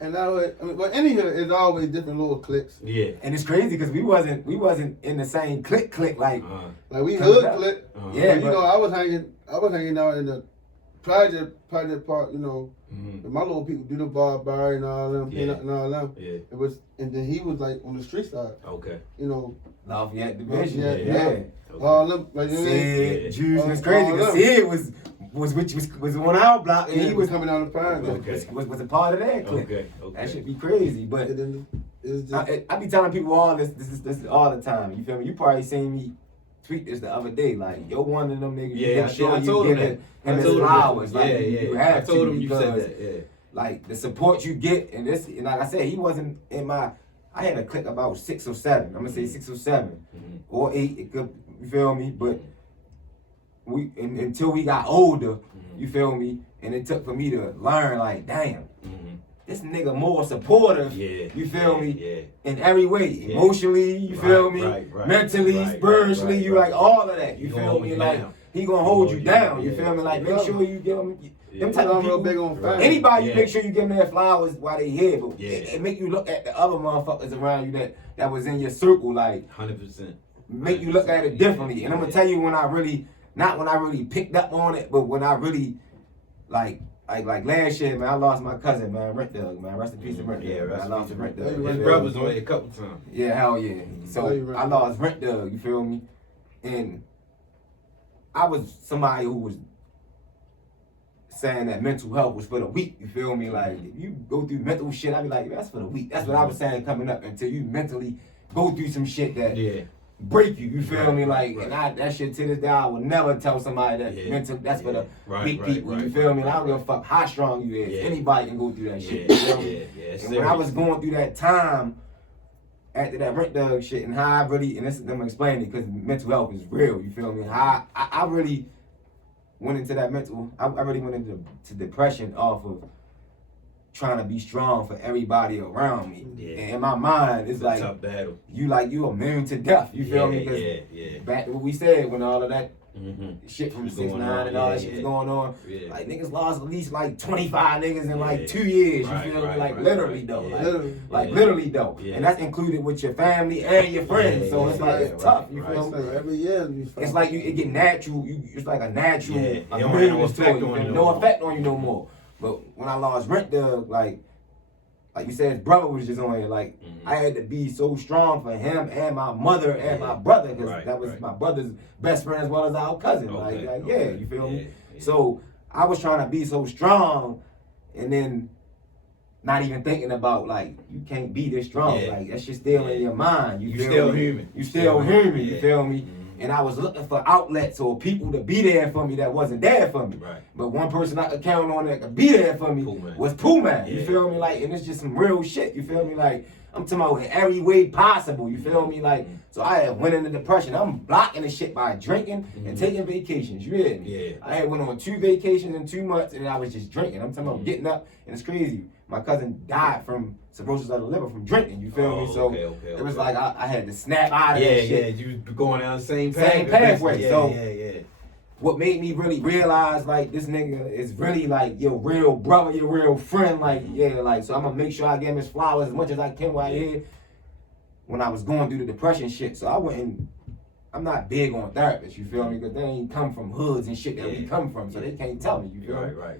in our hood, I mean, but any hood is always different little cliques. Yeah. And it's crazy because we wasn't in the same clique like Like we Coming hood up. clique. yeah, You but know, I was hanging out in the project part, you know, and my little people do the bar and all them, peanut and all them. Yeah. It was, and then he was like on the street side, Okay. you know, Lafayette division. Lafayette, Yeah. Okay. all them, like, you know, Sid, Jews, and it's All crazy because them. Sid was on our block and he he was was coming down the project. Okay. was a part of that clique. Okay. That should be crazy, but And then it's just, I be telling people all this all the time. You feel me? You probably seen me tweet this the other day. Like, you're one of them niggas. Yeah, you I told him that. him I his told him flowers. that. Like, Yeah, you yeah. have I told to him you said because, that. Yeah. like, the support you get, and this, and like I said, he wasn't in my. I had a click about 6 or 7. I'm gonna say 6 or 7 or 8. It could, you feel me? But until we got older, you feel me? And it took for me to learn, like, damn, this nigga more supportive. Yeah. You feel me? Yeah. In every way, Yeah. emotionally, you feel me? Right. Mentally, Right, spiritually, right, you right. like all of that. You He gonna feel hold me? you Like down. he gonna hold you down. You Yeah. feel me? Like make sure you give him. Yeah. Them type of I'm real people. big on family. Anybody, you Yeah. make sure you give them their flowers while they here, but Yeah. it make you look at the other motherfuckers around you that was in your circle, like 100%. make you look at it differently. And I'm gonna tell you when I really, not when I really picked up on it, but when I really, like last year, man, I lost my cousin, man, Rent Dog, man. Rest in peace to Rent Dog. Yeah, man. rest I in lost peace to Rent to Dog. Rent His Dog. brothers on it a couple times. Yeah, hell yeah. So Love you, Rent I Dog. lost Rent Dog, you feel me? And I was somebody who was saying that mental health was for the weak, you feel me? Like, if you go through mental shit, I be like, that's for the weak. That's what I was saying coming up until you mentally go through some shit that Yeah. break you feel me? Like, right. and that shit to this day, I would never tell somebody that Yeah. mental, that's for the Right, weak right, people, you right, feel me? And I right, don't give a fuck how strong you is. Yeah. Anybody can go through that shit, Yeah, you feel me? yeah. And when I was going through that time, after that Rent Dog shit, and how I really, and this is them explaining it, because mental health is real, you feel me? How I really went into that I really went into depression off of trying to be strong for everybody around me. Yeah. And in my mind, it's like, tough battle. you immune to death, you feel me? 'Cause Yeah. back to what we said when all of that Mm-hmm. shit from Was 6ix9ine going on, and all that yeah, shit was yeah. going on. Yeah. Like niggas lost at least like 25 niggas in like Yeah. 2 years. Right, You feel me? right, Like right, literally right. though. Yeah. Like, Literally. like Yeah. literally though. Yeah. And that's included with your family and your friends. Yeah, so yeah, it's like yeah, it's tough. You right, feel it's me? like every year you It's like it get natural. It's like a natural Yeah, it don't have no immunity to effect it. on you no No more. effect on you no more. But when I lost Rent Dog, like you said, his brother was just on here. Like I had to be so strong for him and my mother and my brother, because Right, that was right. my brother's best friend as well as our cousin. Okay, Like okay. yeah, you feel me? Yeah. So I was trying to be so strong, and then not even thinking about like you can't be this strong. Yeah. Like that shit still in your mind. You You feel still me? human. You still human. You Yeah. feel me? and I was looking for outlets or people to be there for me that wasn't there for me. Right. But one person I could count on that could be there for me was Pooh Man. You feel me? Like, and it's just some real shit. You feel me? Like, I'm talking about in every way possible. You feel me? Like, so I had went into depression. I'm blocking the shit by drinking and taking vacations. You hear me? Yeah. I had went on 2 vacations in 2 months, and I was just drinking. I'm talking about getting up, and it's crazy. My cousin died from cirrhosis of the liver from drinking. You feel me? So it was like I had to snap out of that shit. Yeah, you was going down the same path. Same pathway. Yeah, So yeah. What made me really realize, like, this nigga is really, like, your real brother, your real friend. Like, yeah, like, so I'm going to make sure I give him his flowers as much as I can while here when I was going through the depression shit. So I wouldn't, I'm not big on therapists, you feel me? Because they ain't come from hoods and shit that we come from, so they can't tell me, you feel me? Right.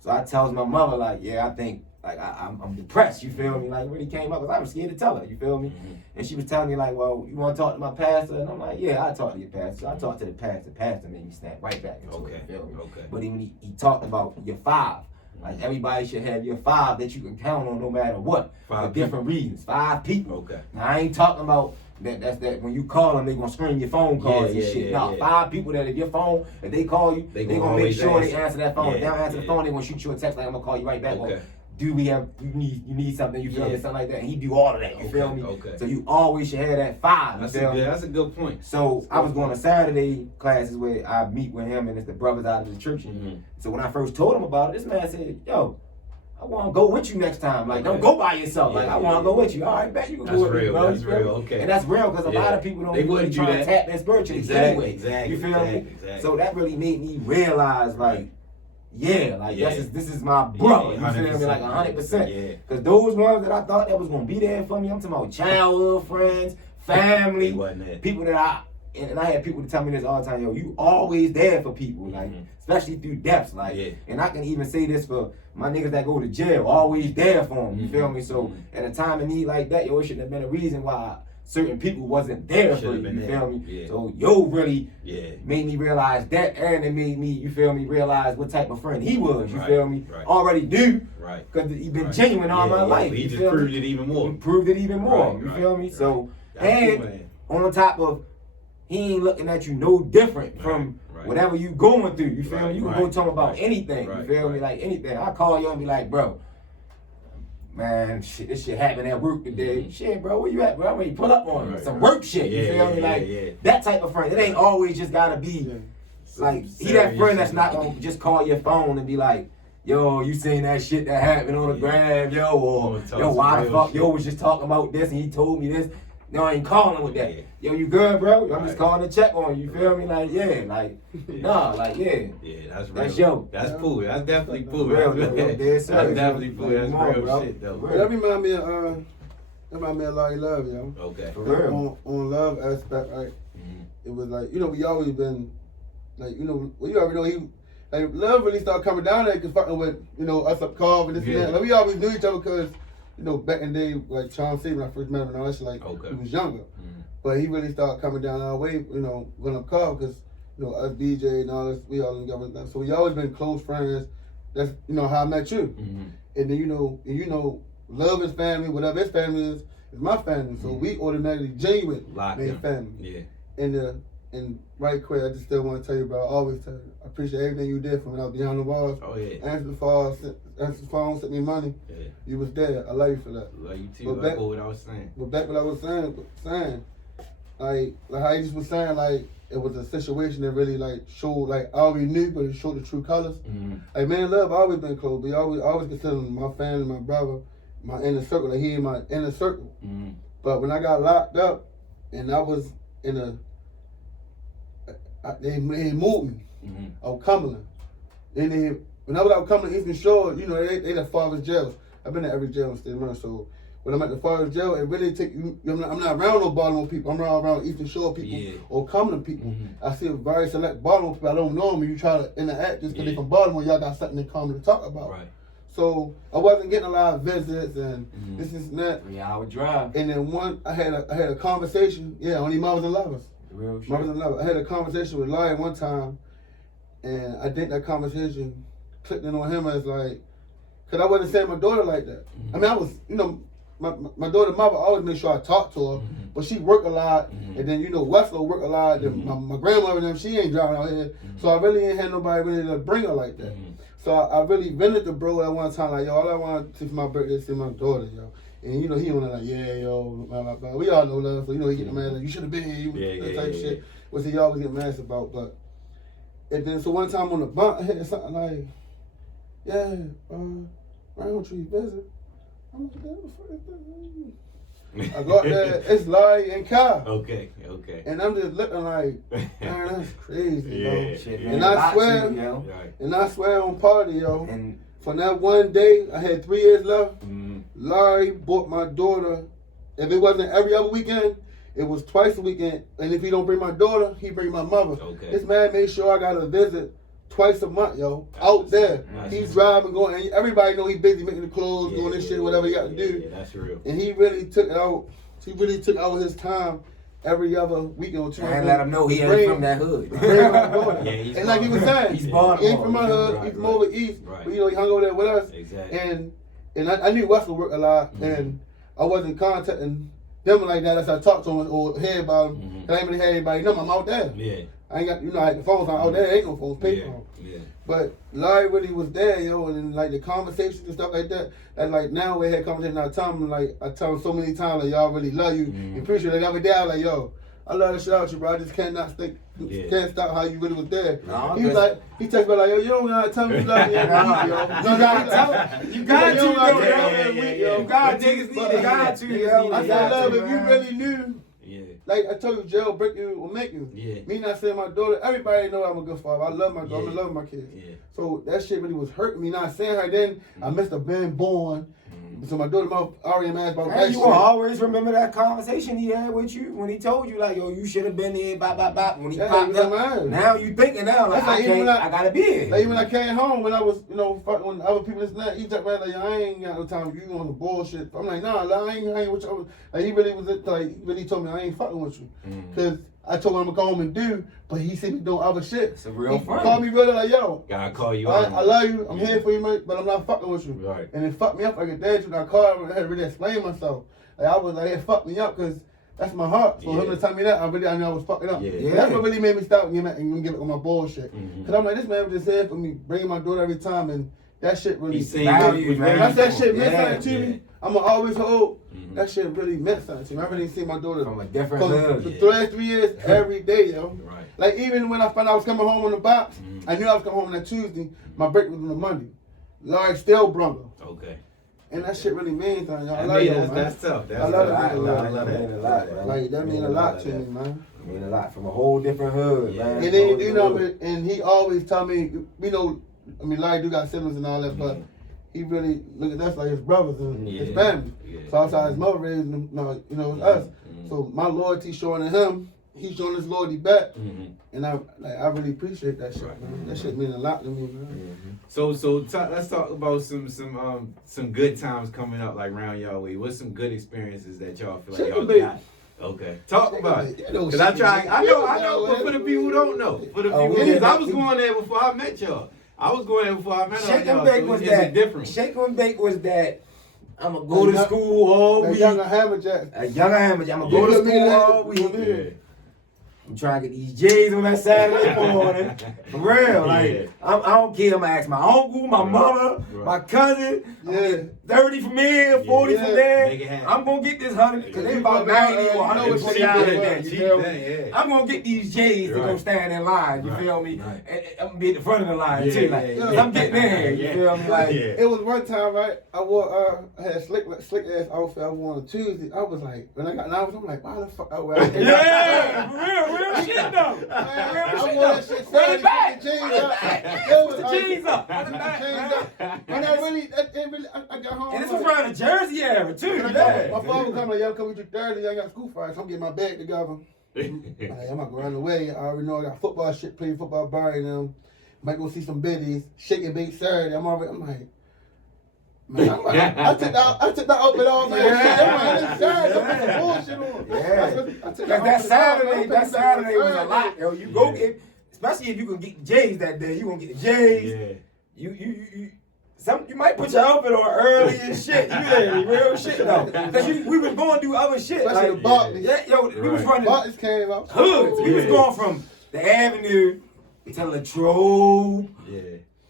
So I tells my mother, like, yeah, I think, like, I'm depressed, you feel me? Like, it really came up because I was scared to tell her, you feel me? And she was telling me, like, well, you want to talk to my pastor? And I'm like, yeah, I'll talk to your pastor. So I talked to the pastor. Pastor made me snap right back into it, you feel me? But he talked about your 5. Like, everybody should have your 5 that you can count on no matter what. 5 for different reasons. 5 people. Okay. Now, I ain't talking about that's when you call them, they gonna screen your phone calls and shit. No, 5 people that if your phone, if they call you, they gonna make sure they answer that phone. If they don't answer the phone, they gonna shoot you a text like, I'm gonna call you right back. Okay. Do we have, you need something, you feel me, something like that. And he do all of that, you feel me? Okay. So you always should have that 5, That's a good point. So I was going to Saturday classes where I meet with him and it's the brothers out of the church. So when I first told him about it, this man said, yo, I want to go with you next time. Like, don't go by yourself. Like, I want to go with you. All right, bet you can go with me, bro. That's real. Okay. And that's real because a lot of people don't really try to tap that spiritually anyway. Exactly. You feel me? So that really made me realize, like, this is my brother. You feel me? Like 100%. Because those ones that I thought that was gonna be there for me, I'm talking about childhood friends, family, people that I had people to tell me this all the time, yo, you always there for people, like, especially through deaths, like, and I can even say this for my niggas that go to jail, always there for them, you feel me? So at a time of need like that, yo, it shouldn't have been a reason why certain people wasn't there for you, you feel me? So yo really made me realize that, and it made me, you feel me, realize what type of friend he was, you feel me? Already do, because he been genuine all my life. He just proved it even more. He proved it even more, you feel me? So, and on top of, he ain't looking at you no different from whatever you going through. You feel me? You can go talk about anything. You feel me? Like anything. I call you and be like, bro, man, shit, this shit happened at work today. Shit, bro, where you at, bro? I'm ready to pull up on some work shit. You feel me? Like that type of friend. It ain't always just gotta be like he that friend that's not gonna just call your phone and be like, yo, you seen that shit that happened on the gram, yo, or yo, why the fuck, yo was just talking about this and he told me this. No, I ain't calling with that. Yo, you good, bro? I'm just calling to check on you. You feel me? Like, nah, like, Yeah, that's real. That's yo. That's Pooh. That's definitely Pooh. Real, That's definitely Pooh. That's real bro. shit, though. That remind me of Larry Love, yo. Okay. For real. On love aspect, right? It was like, we always been, like, well, you already know he, like, love really started coming down there because fucking with, us up Carve and this and that. Like, we always knew each other because, back in the day, like Charm C, when I first met him and all that shit, like, he was younger. But he really started coming down our way, going up Carve because, us DJ and all this, we all together. So we always been close friends. That's, how I met you. And then, love his family, whatever his family is my family. So we automatically genuine made family. Yeah. And right quick, I just still want to tell you, bro, I always tell you, I appreciate everything you did for me when I was behind the walls. Oh, yeah. Answer the phone, sent me money. Yeah. You was there. I love you for that. Love you too. But back what I was saying. But back what I was saying, like how you just was saying, like, it was a situation that really, like, showed, like, I already knew, but it showed the true colors. Like, man, love, I always been close. But I always consider him my family, my brother, my inner circle. Like, he in my inner circle. But when I got locked up, and I was in they moved me out Cumberland. And when I was out Cumberland, Eastern Shore, they the farthest jails. I've been to every jail in the state of Maryland, so when I'm at the farthest jail, it really take you. I'm not around no Baltimore people. I'm around Eastern Shore people or Cumberland people. I see a very select Baltimore people. I don't know them, and you try to interact just because they from Baltimore. Y'all got something in common to talk about. Right. So I wasn't getting a lot of visits and this and that. 3-hour drive. And then I had a conversation. Yeah, only mothers and lovers. Real shit. Mothers and lovers. I had a conversation with Larry one time, and I think that conversation clicked in on him as like, cause I wasn't saying my daughter like that. I mean, I was, my daughter's mother always make sure I talk to her, but she work a lot, and then Westlow work a lot. Then my grandmother and them, she ain't driving out here, so I really ain't had nobody really to bring her like that. So I really vented the bro at one time like, yo, all I want to for my birthday is see my daughter, yo. And he on it like, yeah, yo, blah, blah, blah. We all know love, so he get mad like, you should have been here, that type shit, which he always get mad about. But and then so one time on the bump, I had something like, yeah, round tree visit. I'm like, what the fuck is that? I go up there, it's Larry and Kyle. Okay. And I'm just looking like, man, that's crazy, yo. Shit, And I swear, on party, yo. And from that one day, I had 3 years left. Larry bought my daughter. If it wasn't every other weekend, it was twice a weekend. And if he don't bring my daughter, he bring my mother. Okay. This man made sure I got a visit twice a month, yo, out there. He's driving, going, and everybody know he busy making the clothes, doing this shit, whatever he got to do. Yeah, that's real. And he really took it out. He really took out his time every other weekend or two. And let him know he ain't from that hood. And like he was saying, he ain't from my hood. He's from over east. But he hung over there with us. Exactly. And I knew Westwood worked a lot, and I wasn't contacting them like that as I talked to him or hear about him. I ain't really had anybody know I'm out there. Yeah. I ain't got, I had the phones out there, ain't no phones, paper phone. Yeah. But Larry really was there, yo, and like the conversations and stuff like that. And like now we had conversations, I tell him, like, I tell him so many times, like, y'all really love you and appreciate it. Like, every day I was like, yo, I love the shit out you, bro. I just can't stop how you really was there. No, he was like, he texted me like, yo, you don't gotta tell me you love me every week, yo. You gotta tell me. You got to, yo. You got to. Niggas need it. Got to, yo. I said, love, if you really knew. Like I told you, jail break you will make you. Me not saying my daughter, everybody know I'm a good father. I love my daughter, I love my kids. So that shit really was hurting me. Not saying her then, I missed have been born. So my daughter already mad about that shit. You will always remember that conversation he had with you when he told you like, yo, you should have been here, bop, bop, bop. When he popped up, now you thinking now like, I gotta be here. Like even when I came home, when I was, fucking when other people this and that, he talked about like, I ain't got no time for you on the bullshit. I'm like, nah, I ain't with you. Like he really was like, he really told me I ain't fucking with you. Cause I told him I'm gonna go home and do, but he see me doing other shit. It's a real friend. He called me really like, yo. Gotta call you I love you. I'm here for you, mate, but I'm not fucking with you. Right. And it fucked me up like a dad. I called him and I had to really explain myself. Like I was like, it fucked me up because that's my heart. So him to tell me that, I knew I was fucking up. That's what really made me stop and give it on my bullshit. Cause I'm like, this man was just here for me, bringing my daughter every time, and that shit really. That's that shit meant something to me. I'ma always hold. That shit really meant something to me. I really see my daughter from a different hood. For the last 3 years, every day, yo. Right. Like even when I found out I was coming home on the box, I knew I was coming home on that Tuesday. My break was on the Monday. Larry still brung her. Okay. And that shit really means something, y'all. I love you, man. That's tough. I love that. Like that mean a lot to me, man. It mean a lot from a whole different hood, man. And then and he always tell me, Larry do got siblings and all that, but he really look at us like his brothers and his family. So outside his mother raising him, it's us. So my loyalty showing to him, he's showing his loyalty back. And I really appreciate that shit, man. That shit mean a lot to me, man. So let's talk about some good times coming up like around y'all way. What's some good experiences that y'all feel like y'all got? Okay, talk about it. Cause I know, but for the people who don't know, because I was going there before I met y'all. Shake and bake was that. Different. Shake and bake was that. I'm gonna go to school all week. Younger Hammerjack. I'm gonna go to school all week. I'm trying to get these J's on that Saturday morning. For real, like I don't care. I'm gonna ask my uncle, my mother, my cousin. 30 from here, 40 from there. I'm gonna get this 100 because they about 90 or 120 out there. You feel me? I'm gonna get these J's to go stand in line. You feel me? And I'm gonna be at the front of the line too. Like I'm getting there. You feel me? Like it was one time, right? I had a slick ass outfit I wore on Tuesday. I was like, when I got nervous, I'm like, why the fuck I wear that? Real shit though. I wore that shit Saturday, put the jeans up. And I really, I got home. And this was around the Jersey era too. My father come like, yo, come with you Thursday. I got school Friday, so I'm getting my bag together. I'm not going to run away. I already know I got football shit, playing football Barry now. Might go see some biddies. Shake and bake Saturday. I'm like, man, I took that outfit off, man. I'm bullshit on. That Saturday was a lot, yo. You go get, especially if you can get the J's that day, you gonna get the J's. You you might put your outfit on early and shit. You hear me? Real shit though. Cause we was going through other shit. Especially Like, the Barclays. yeah, yo, we was running Barclays came out. hoods. We was going from the Avenue to Latrobe,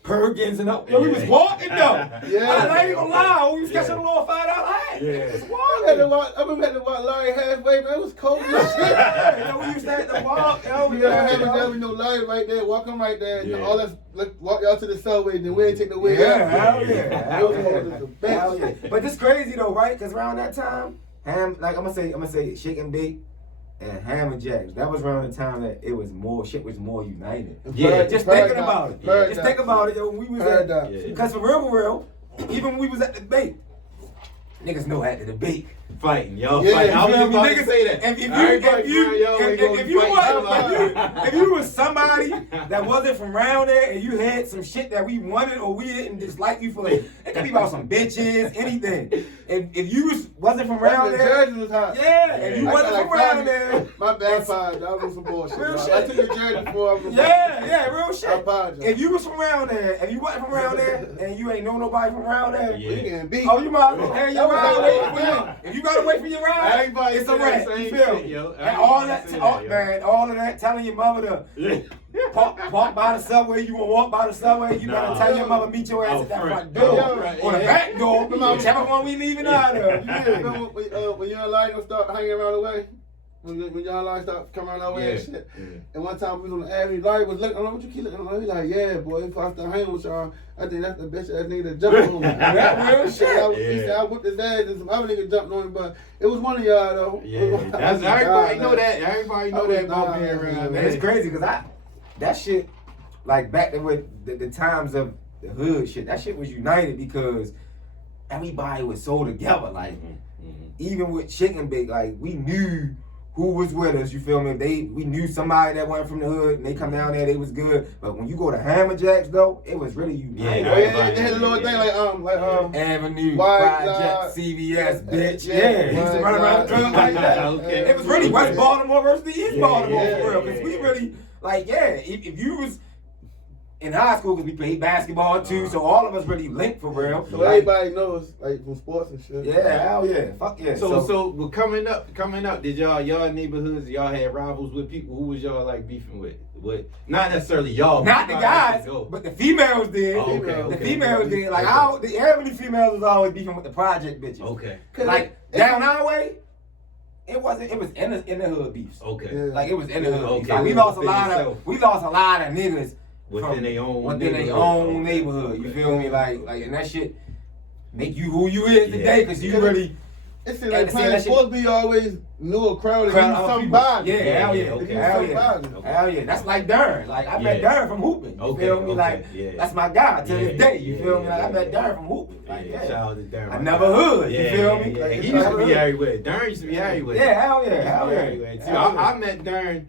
Perkins, and up. Yo, we was walking though. Yeah. I ain't gonna lie. We was catching a little $5 hat. Yeah. We was I had to walking. walk. I remember had to walk Larry halfway, man. It was cold as shit. Yeah, yo, we used to have to walk. Yo, We got to have no Larry right there, walking right there. Yeah. All us walk y'all to the subway, then we ain't take the way Yeah, out. hell yeah. Those was the best. Hell yeah. But this crazy though, right? Cause around that time, I'm gonna say Shake and Bake and Ham and Jacks. That was around the time that it was more more united. Yeah, Just Paradigm. thinking about it. Paradigm. Just think about it, yo. When we was Paradigm. at, because for real, even when we was at the debate, niggas know at the debate. Fighting, yo. Yeah, Fighting. I was You feel about me? to say that. If you was somebody that wasn't from around there and you had some shit that we wanted or we didn't dislike you for, it could be about some bitches, anything. If you wasn't from around The there, jersey was hot. yeah, if you I wasn't got from like around 5 there, My bad, Pod. That was some bullshit. Real dog. shit. I took your jersey before I was. yeah, real I shit. apologize. If you was from around there, if you wasn't from around there, and you ain't know nobody from around there, Yeah. We getting beat. oh, you might as well have your ride waiting for you. Yeah. If you gotta wait for your ride, Everybody it's a say that wrap. same You feel shit, me? yo. And all that, Everybody say that, yo. man, all of that, telling your mother to park by the subway, you wanna walk by the subway, you Nah. gotta tell your mother meet your ass Out at that front. front door Yeah, right, or the yeah. back door, whichever one we leaving out of. You hear me? Remember when you and Larry gonna start hanging around the way? When y'all and Larry start coming around our way and shit. And one time we was on the avenue, Larry was looking, I don't know what you keep looking at. He like, yeah, boy, if I start hanging with y'all, I think that's the bitch ass nigga that jumped on me. That real shit. He said I whipped his ass and some other nigga jumped on him, but it was one of y'all though. Yeah, that's everybody know that. Everybody know that about being around. Man, it's crazy because that shit, like back then with the times of the hood shit, that shit was united because everybody was so together. Like, even with Chicken Bake, like, we knew who was with us, you feel me? We knew somebody that went from the hood and they come down there, they was good. But when you go to Hammer Jacks though, it was really united. Yeah, They had a little thing like Avenue, White Project, CVS, bitch. yeah, Yeah, he used to run around the club like that. Okay. It was really West Baltimore versus the East Baltimore yeah, for real. Because we really, like, if you was in high school, because we played basketball too, so all of us really linked for real. So everybody knows, like, from sports and shit. Yeah, hell yeah. Fuck yeah. So well, coming up, did y'all neighborhoods, y'all had rivals with people? Who was y'all like beefing with? Not necessarily y'all. not the guys, but the females did. Oh, okay, The okay. females did. Like, Okay. the Avenue females was always beefing with the project bitches. Okay. Like, down our way, it was in the hood beefs. Okay. Yeah. Like, it was in the hood. Okay. Like, we lost a Within lot itself. of niggas Within their own within their neighborhood. own Okay. neighborhood. You Okay. feel me? Like, and that shit make you who you is today, cause you Yeah. really It seems And like see, playing that shit- sports be always knew a crowd and crowd knew of somebody. people. Yeah, hell yeah, okay. hell yeah, Okay. hell yeah. That's like Darren. Like, I met Yeah. Darren from hooping. You Okay, feel me? okay, Like, yeah. that's my guy to Yeah, this day. You yeah, feel me? yeah, Like, I met yeah. Darren from hooping. Like, Yeah, yeah. shout out to Darren. I never hood. You feel me? Yeah, Like, he it's used to never be hood. everywhere. Darren used to be everywhere. Yeah, hell He yeah, used to hell be yeah. everywhere, too. Hell yeah. I met Darren.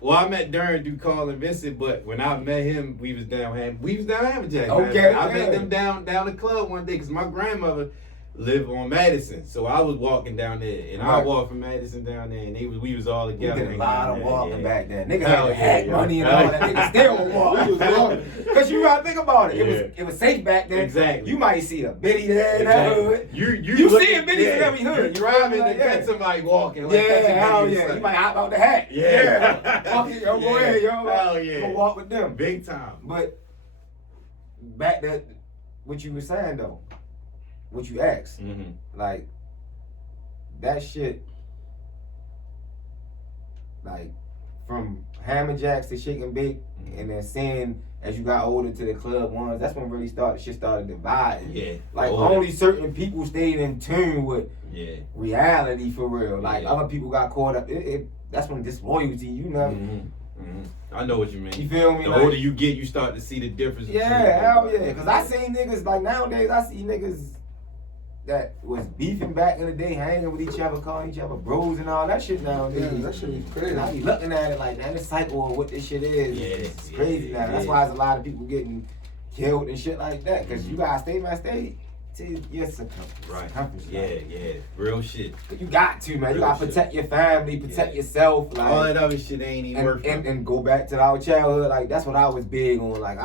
Well, I met Darren through Carl and Vincent, but when I met him, we was down Hammerjack. Okay, I yeah. met them down the club one day because my grandmother lived on Madison, so I was walking down there, and I Right. walked from Madison down there, and we was all We together. did a lot of hanging out walking there, back then. Niggas Hell had the hack yeah, money and yo. all that. Niggas still walk. We was walking. Cause you gotta think about it. Yeah. It was safe back then. Exactly. You might see a biddy there in that Exactly. hood. You see a bitty in every hood. You driving Like, to yeah. catch somebody walking. Like catching Yeah, hell niggas, yeah. like- You might hop out the hat. Yeah. Fuck it, yo, go Yeah. ahead, yo. Hell yeah. Go walk with them. Big time. But back to what you were saying though, what you asked, Mm-hmm. like that shit, like from Hammer Jacks to Shake and Bake, and then seeing as you got older to the club ones, that's when really shit started dividing. Yeah. Like Oh, only certain people stayed in tune with Yeah. reality for real. Like Yeah. other people got caught up. That's when disloyalty, you know. I know what you mean. You feel me? The Like, older you get, you start to see the difference. yeah, hell yeah. Cause I seen niggas like nowadays. I see niggas that was beefing back in the day, hanging with each other, calling each other bros and all that shit nowadays. Yeah, that shit is crazy. And I be looking at it like, man, this cycle of what this shit is, Yeah, it's crazy yeah, now. That's yeah. why there's a lot of people getting killed and shit like that. Cause you gotta stay to your circumference. Right. Circumference, Yeah, like, yeah. Real shit. you got to, man. You Real gotta shit. protect your family, protect Yeah. yourself. Like, All that other shit ain't even worth it. and go back to our childhood. Like, that's what I was big on. Like,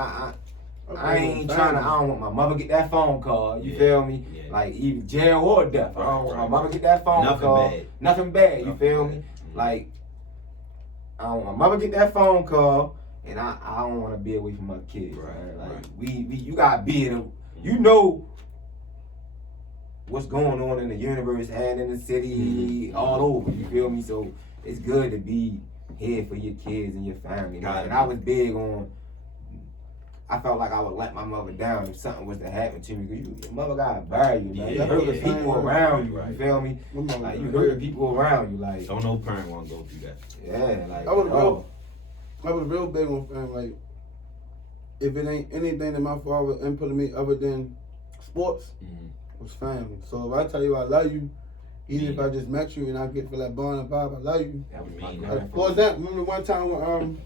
I ain't trying to. I don't want my mother get that phone call. You feel me? Yeah. Like either jail or death. I don't want my mother get that phone Nothing call. bad. Nothing bad. You Nothing feel bad. me? Like I don't want my mother get that phone call, and I don't want to be away from my kids. Right, Like right. we you gotta be in a, you know what's going on in the universe and in the city, all over. You feel me? So it's good to be here for your kids and your family. Man. And I was big on. I felt like I would let my mother down if something was to happen to me, because your mother gotta bury you, man. You hurt the people around you. You feel me? Like you hurt the people around you. Like So no parent want to go through that. yeah, like I was real big on family. Like, if it ain't anything that my father input in me other than sports, it was family. So if I tell you I love you, even if I just met you and I get for that bond and vibe, I love you. That was my Like, grandfather. For example, remember one time when I don't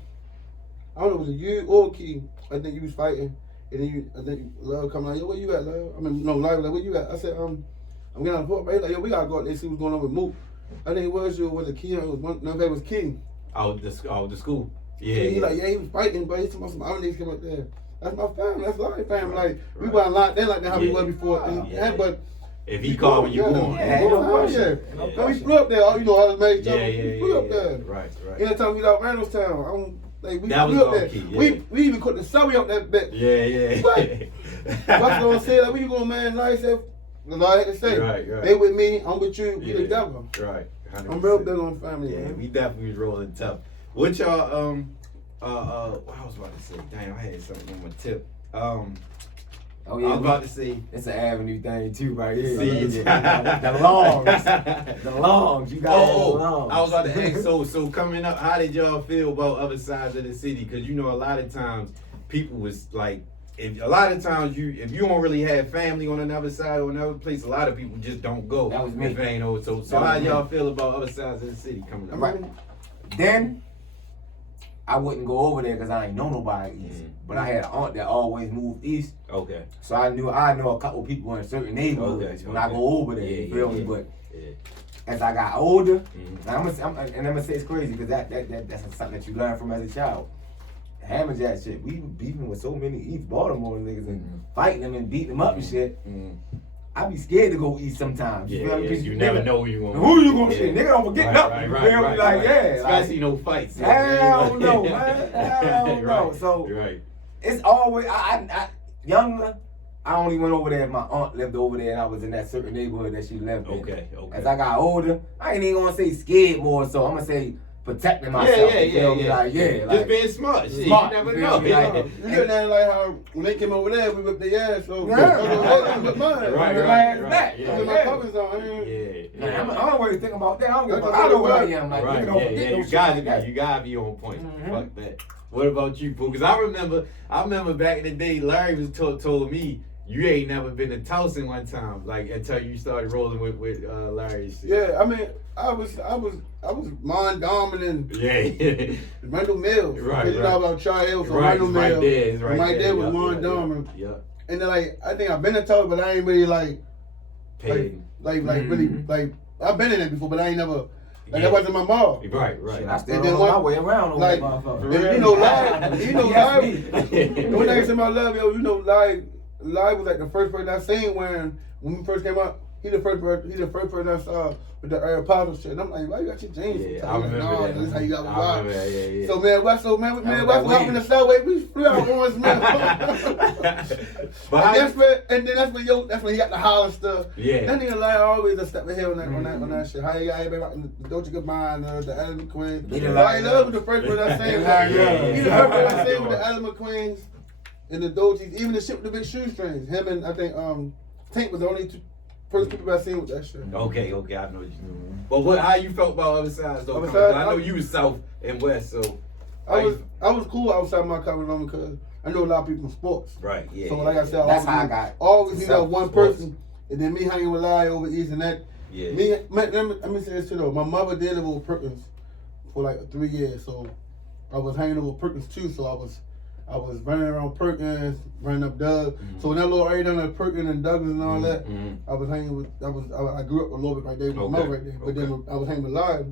know, was it you or Key? I think you was fighting, and then I think Love come like, yo, where you at, Love? I mean, no, Love was like, where you at? I said, I'm getting on the court, but he's like, yo, we gotta go out there and see what's going on with Mook. I think it was you, was it Key? It was one, no, it was King. Out the school. Yeah. He like, yeah, he was fighting, but he's talking about some other niggas came up there. That's my family. That's life family. Like we weren't locked in like that how we were before. But if he called when you going, we flew up there. You know, all the mates. We flew up there. Right. Anytime we out Randallstown, we That was flew up there. key, yeah. We even caught the subway up that bit. Yeah. What's gonna say like, where you going, man? Like I said, that's all I had to say. Right. They with me. I'm with you. We together. Right. 100%. I'm real big on family. Yeah, Man. we definitely was rolling tough. What y'all what I was about to say, damn, I had something on my tip. Oh I yeah, was about to say, it's an avenue thing too, right here. See, the longs, you got the longs. I was about to ask, so coming up, how did y'all feel about other sides of the city? Because you know, a lot of times people was like, if you don't really have family on another side or another place, a lot of people just don't go. That was me. If it ain't over. So how y'all feel about other sides of the city coming up? Right. Then I wouldn't go over there because I ain't know nobody east. But I had an aunt that always moved east. Okay. So I know a couple people in certain neighborhoods when I go over there. You feel me? But as I got older, and I'm gonna say it's crazy because that's something that you learn from as a child. Hammerjack shit. We were beefing with so many East Baltimore niggas and fighting them and beating them up and shit. I be scared to go east sometimes. You feel me? Because you never know who you gonna. Who you gonna shit? Nigga don't forget nothing. Right, You feel me? Like Especially no fights. Hell no, man. Hell no. So it's always I younger. I only went over there if my aunt lived over there and I was in that certain neighborhood that she lived in. Okay. As I got older, I ain't even gonna say scared more, so I'm gonna say protecting myself. Like, just being smart. Shit, smart. You never know. You get that like how when they came over there, we whipped their ass. So with mine. Right. With my covers on. I don't always think about that. I don't give a fuck. I know where I am. Like, nigga don't forget no shit. You gotta be on point. Fuck that. What about you, Pooh? Because I remember back in the day, Larry was told me you ain't never been to Towson one time, like until you started rolling with Larry and shit. Yeah, I mean, I was mind dominant. Yeah. Randall Mills. Right. You know about Charlie Hill, so Right, Randall Mills. It's right there was mind dominant. Yeah. And then like I think I've been to Towson, but I ain't really like really like I've been in it before, but I ain't never. Like that wasn't my mom. Right. Shit, I still don't know my way around on like, that motherfucker. live. One thing about Love, yo, Live was like the first person I seen when we first came out. He the first person I saw with the apostle shit. And I'm like, why you got your jeans? Yeah, I remember that. This is how you got to rock. Yeah. So man, West hopping the subway. We flew out once, man. That's when he got the holler stuff. Yeah. That nigga like always a step ahead on that shit. How you got everybody rocking the Dolce Gabbana, the Ellen McQueen. Love was the first person I seen. He the first person I seen with the Ellen McQueens and the Dolces, even the shit with the big shoestrings. Him and I think Tank was the only first people I seen with that shit. Okay, I know what you mean. But how you felt about other sides though? I know you was South and West, so I was cool outside my comfort zone because I know a lot of people in sports. Right, yeah. So like I said, that's how I got always need that one person, and then me hanging with Larry over East and that. Yeah. Let me say this too though. My mother did live with Perkins for like 3 years, so I was hanging over Perkins too. So I was running around Perkins, running up Doug. So when that little area down at Perkins and Douglas and all that, I was hanging with. I grew up a little bit right there with my mother right there. But then I was hanging with Larry.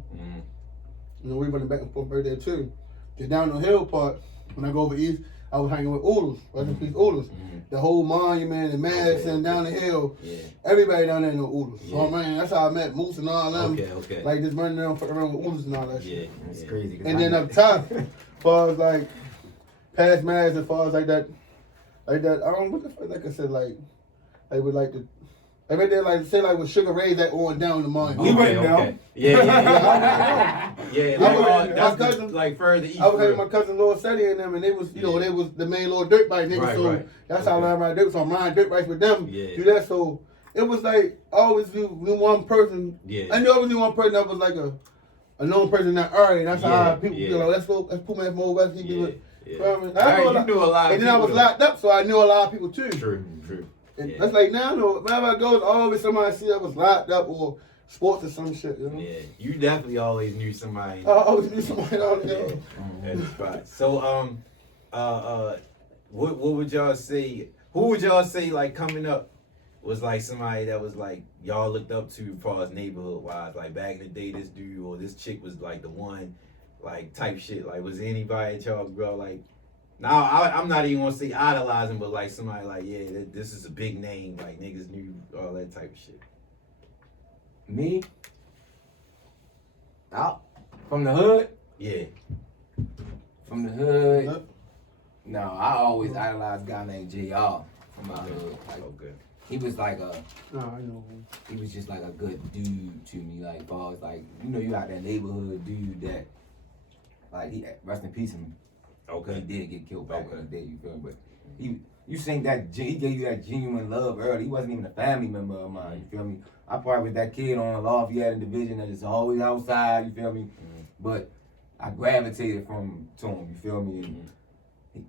You know, we running back and forth right there too. The down the hill part, when I go over East, I was hanging with Oodles, rest in peace Oodles. The whole monument and Madison down the hill. Yeah. Everybody down there know Oodles. Yeah. So man, that's how I met Moose and all them. Okay. Like just running around, fucking around with Oodles and all that shit. Yeah. It's crazy. And then up top, as far as like past Madison, as far as like that, I don't what the fuck, like I said, like they would like to. Like right there, like say like with Sugar Ray that on down the monument. We went down. Yeah. My That's cousin- like further east. I was with my cousin Lord Seti and them, and they was, you know, they was the main little dirt bike niggas. Right, so right. that's how I learned ride dirt. So I'm riding dirt bikes with them. Yeah. Do that. So it was like I always knew one person. Yeah. I always knew one person that was like a known person in that area. That's how people, yeah. you know, that's Pooh Man from Old West. He be with. Yeah. You know what I mean? All right, you knew a lot of and then I was people, though. locked up, so I knew a lot of people too. True. And Yeah. that's like now, you know, wherever I go, it's always somebody I see that was locked up or sports or some shit. You know? Yeah, you definitely always knew somebody. I always knew somebody out there. At the spot. So what would y'all say? Who would y'all say like coming up was like somebody that was like y'all looked up to as far as neighborhood wise? Like back in the day, this dude or this chick was like the one, like type shit. Like was anybody at y'all bro like? Now I'm not even gonna say idolizing, but like somebody like this is a big name. Like niggas knew all that type of shit. Me? Out from the hood? Yeah. From the hood. Yep. No, I always idolized a guy named JR from my hood. Like, Okay. he was like Nah, I know. he was just like a good dude to me. Like, far as like, you know, you got that neighborhood dude that, like, he rest in peace him. He Okay. did get killed back in the day, you feel me? But you think that he gave you that genuine love early. He wasn't even a family member of mine, you feel me? I probably was that kid on Lafayette in division that is always outside, you feel me? But I gravitated to him, you feel me?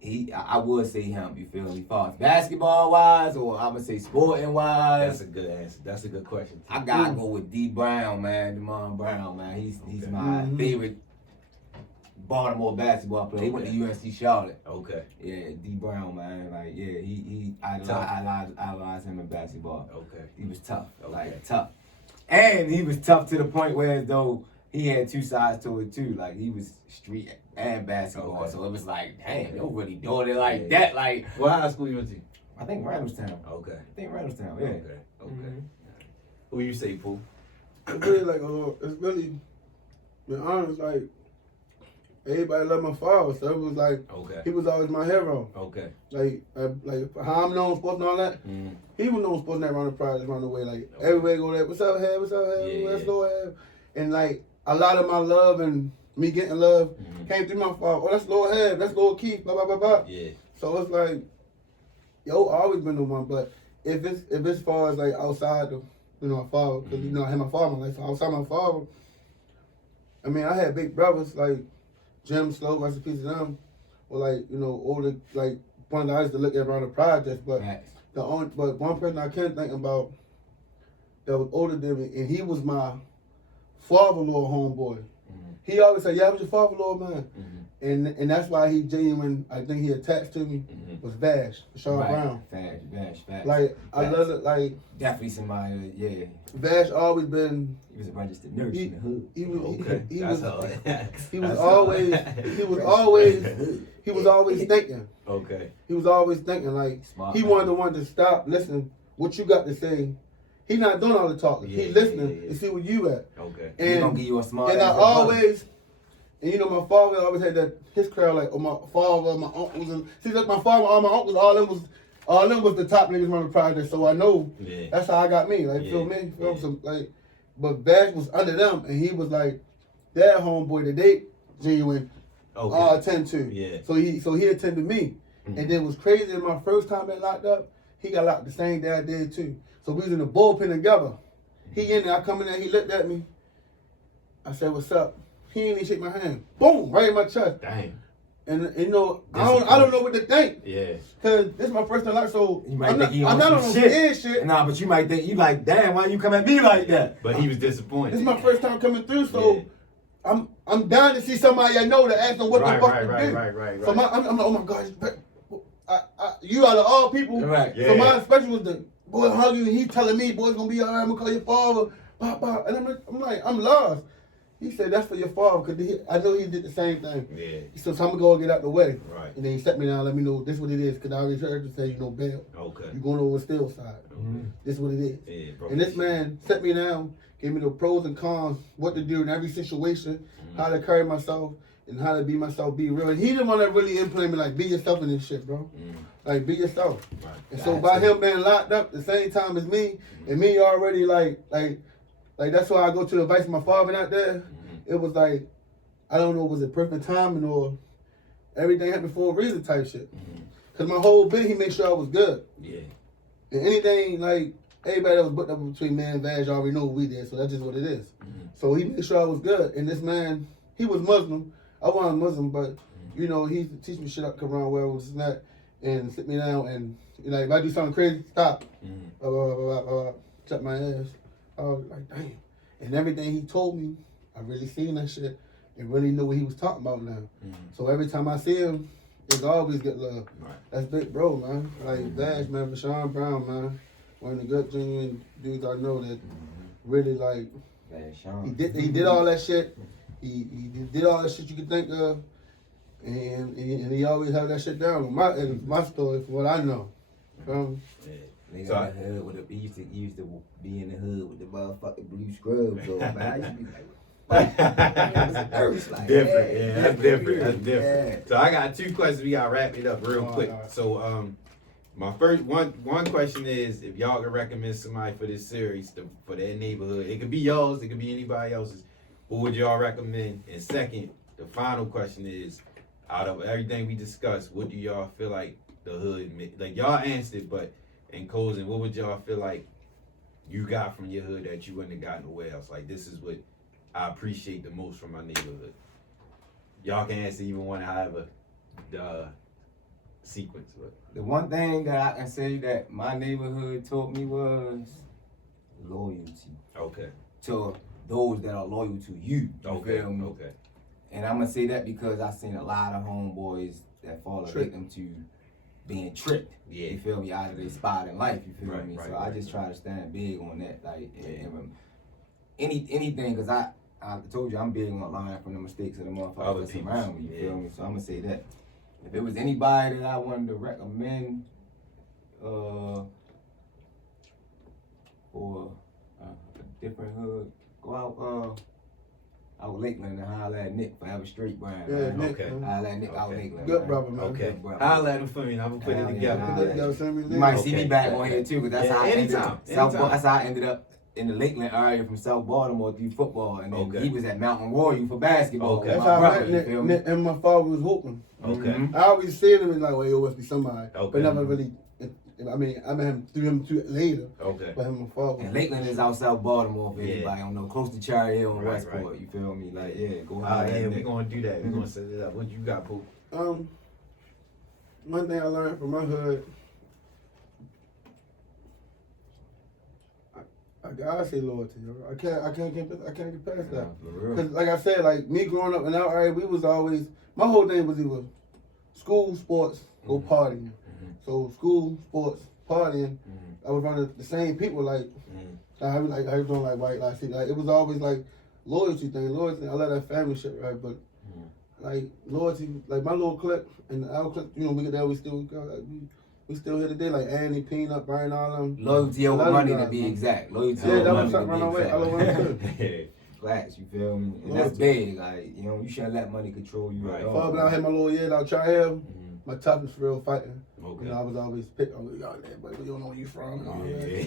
And I would say him, you feel me? As far as basketball wise, or I'm gonna say sporting wise. That's a good answer. That's a good question. I gotta go with D Brown, man, DeMond Brown, man. He's Okay. my favorite Baltimore basketball player. He went to UNC Charlotte. Okay. Yeah, D Brown, man. Like, yeah, I idolized him in basketball. Okay. He was tough, Okay. like tough. And he was tough to the point where as though he had two sides to it too. Like he was street and basketball. Okay. So it was like, damn, they don't really doing it like that. Like, What high school you went to? I think Randallstown. Okay. I think Randallstown, yeah. Okay. Mhm. Who you say, Pooh? It's really like it's really, be honest, like everybody loved my father, so it was like Okay. he was always my hero. Okay. Like how I'm known sports and all that. He was known sports and that around the prize around the way. Like everybody go there, what's up, Head? What's up, Head? Yeah, Let's yeah. go, Head. And like a lot of my love and me getting love came through my father. Oh, that's Lord Head. That's Lord Keith. Blah blah blah blah. Yeah. So it's like, yo, I always been the one. But if it's far as like outside the, you know, my father, because you know I had my father in my life. So outside my father, I mean, I had big brothers like Jim Slow, rest in peace of them, or like, you know, older, like one that I used to look at around the projects. But Facts. but one person I can't think about that was older than me, and he was my father-in-law homeboy. He always said, "Yeah, I was your father-in-law, man," and that's why he genuine. I think he attached to me was Vash, Sean Brown. Facts. Like I Facts. love it. Like Definitely somebody that, yeah. Vash always been. He was a registered nurse He, in the hood. he was. Okay. He That's was. all. He was That's always. all. He was always. He was always thinking. Okay. He was always thinking. Like Smart he man. wanted the one to stop, listen, what you got to say. He not doing all the talking. Yeah, he listening yeah. to see where you at. Okay. He And gonna give you a smart and I ass advice. always, and you know, my father always had that his crowd, like, oh, my father, my uncles, and see, like my father, all my uncles, all them was the top niggas on the project. So I know Yeah. that's how I got me. Like, feel me? Feel Yeah. some like, but Bash was under them, and he was like their homeboy that they genuine Okay. attend to. Yeah. So he attended me, and then it was crazy. In my first time being locked up, he got locked the same day I did too. So we was in the bullpen together. He in there, I come in there, he looked at me. I said, "What's up?" He ain't even shake my hand. Boom, right in my chest. Dang. And you know, I don't know what to think. Yeah. Cause this is my first time locked, so You might I'm think not, he I'm on not on some no shit. scared shit. Nah, but you might think, you like, damn, why you come at me like that? But he was disappointed. This is my first time coming through, so Yeah. I'm down to see somebody I know to ask them what the fuck to do. Right. So I'm like, oh my gosh, you out of all people. Right. So Yeah. my special was the boy hugging you. He telling me, boy's gonna be alright. I'm gonna call your father. Pop. And I'm like, I'm lost. He said, that's for your father, because I know he did the same thing. Yeah. He said, so I'm going to go get out the way. Right. And then he set me down, let me know this what it is, because I already heard you say, bail. Okay. You're going over still side. Okay. This is what it is. Yeah, bro. And this man set me down, gave me the pros and cons, what to do in every situation, how to carry myself, and how to be myself, be real. And he didn't want to really implement me, like, be yourself in this shit, bro. Like, be yourself. Right. And so by him being locked up the same time as me, and me already, like that's why I go to advice my father out there. It was like, I don't know, was it perfect timing or everything happened for a reason type shit. Because my whole bit, he made sure I was good. Yeah. And anything, like, everybody that was booked up between man and Vag already know what we did, so that's just what it is. So he made sure I was good. And this man, he was Muslim. I wasn't Muslim, but, he used to teach me shit up, come around where I was not, and sit me down, and, if I do something crazy, stop. Shut my ass. I was like, damn. And everything he told me, I really seen that shit and really knew what he was talking about now. So every time I see him, it's always good love. Right. That's big bro, man. Like Vash, man, Rashawn Brown, man. One of the good genuine dudes I know that really like he did all that shit. He did all that shit you could think of. And he always had that shit down. My story, from what I know. Nigga so in the hood with he used to be in the hood with the motherfucking blue scrubs on, man. I used to be like, like, different, yeah, that's different. That's different. Yeah. So I got two questions. We gotta wrap it up real quick. Right. So my first one question is if y'all can recommend somebody for this series for their neighborhood. It could be yours, it could be anybody else's. Who would y'all recommend? And second, the final question is, out of everything we discussed, what do y'all feel like the hood, like y'all answered it, but in closing, what would y'all feel like you got from your hood that you wouldn't have gotten nowhere else? Like, this is what I appreciate the most from my neighborhood. Y'all can answer even one, however, the sequence. But. The one thing that I can say that my neighborhood taught me was loyalty. Okay. To those that are loyal to you. You feel me? Okay. And I'm going to say that because I've seen a lot of homeboys that fall a victim to being tricked. Yeah. You feel me? Out of their spot in life. You feel me? So I just try to stand big on that. Like, anything, because I told you I'm big on learning from the mistakes of the motherfuckers that's around me. You feel me? So I'm going to say that. If it was anybody that I wanted to recommend for a different hood, go out Lakeland and holler at Nick Forever Street Brand. Yeah, man. Nick. Okay. Holler at Nick out Lakeland. Good brother, man. Okay. Good brother. Holler at him for me. I'm gonna put it together. You might see me back on here too, because that's how I ended up. Anytime. That's how I ended up in the Lakeland area from South Baltimore through football, and then he was at Mountain Royal for basketball. That's how I met Nick and my father was hooping. Okay. I always seen him and like, well, it must be somebody. Okay. But never really. I met him through him later. Okay. But him and my father. And Lakeland is out South Baltimore for anybody don't know, close to Cherry Hill and Westport. Right. You feel me? Like, go ahead. Yeah, we're gonna do that. We're gonna set it up. What you got, Pooh? One thing I learned from my hood, I gotta say loyalty. I can't get past that. Cause like I said, like me growing up in our area, we was always, my whole thing was either school, sports, go partying. So school, sports, partying, I was around the same people. Like I was doing like white, like it was always like loyalty thing. I love that family shit, right? But like loyalty, like my little clique and our clique, we get there, we still here today. Like Annie, Peanut, Brian, all them. Loyalty over money, to be exact. Loyalty over money, to be exact. I love what Facts, you feel me? And that's big. Like, you shouldn't let money control you at all. Before I had my little years out Cherry my toughness for real fighting. Okay. I was always picked on y'all there, but you don't know where you from and all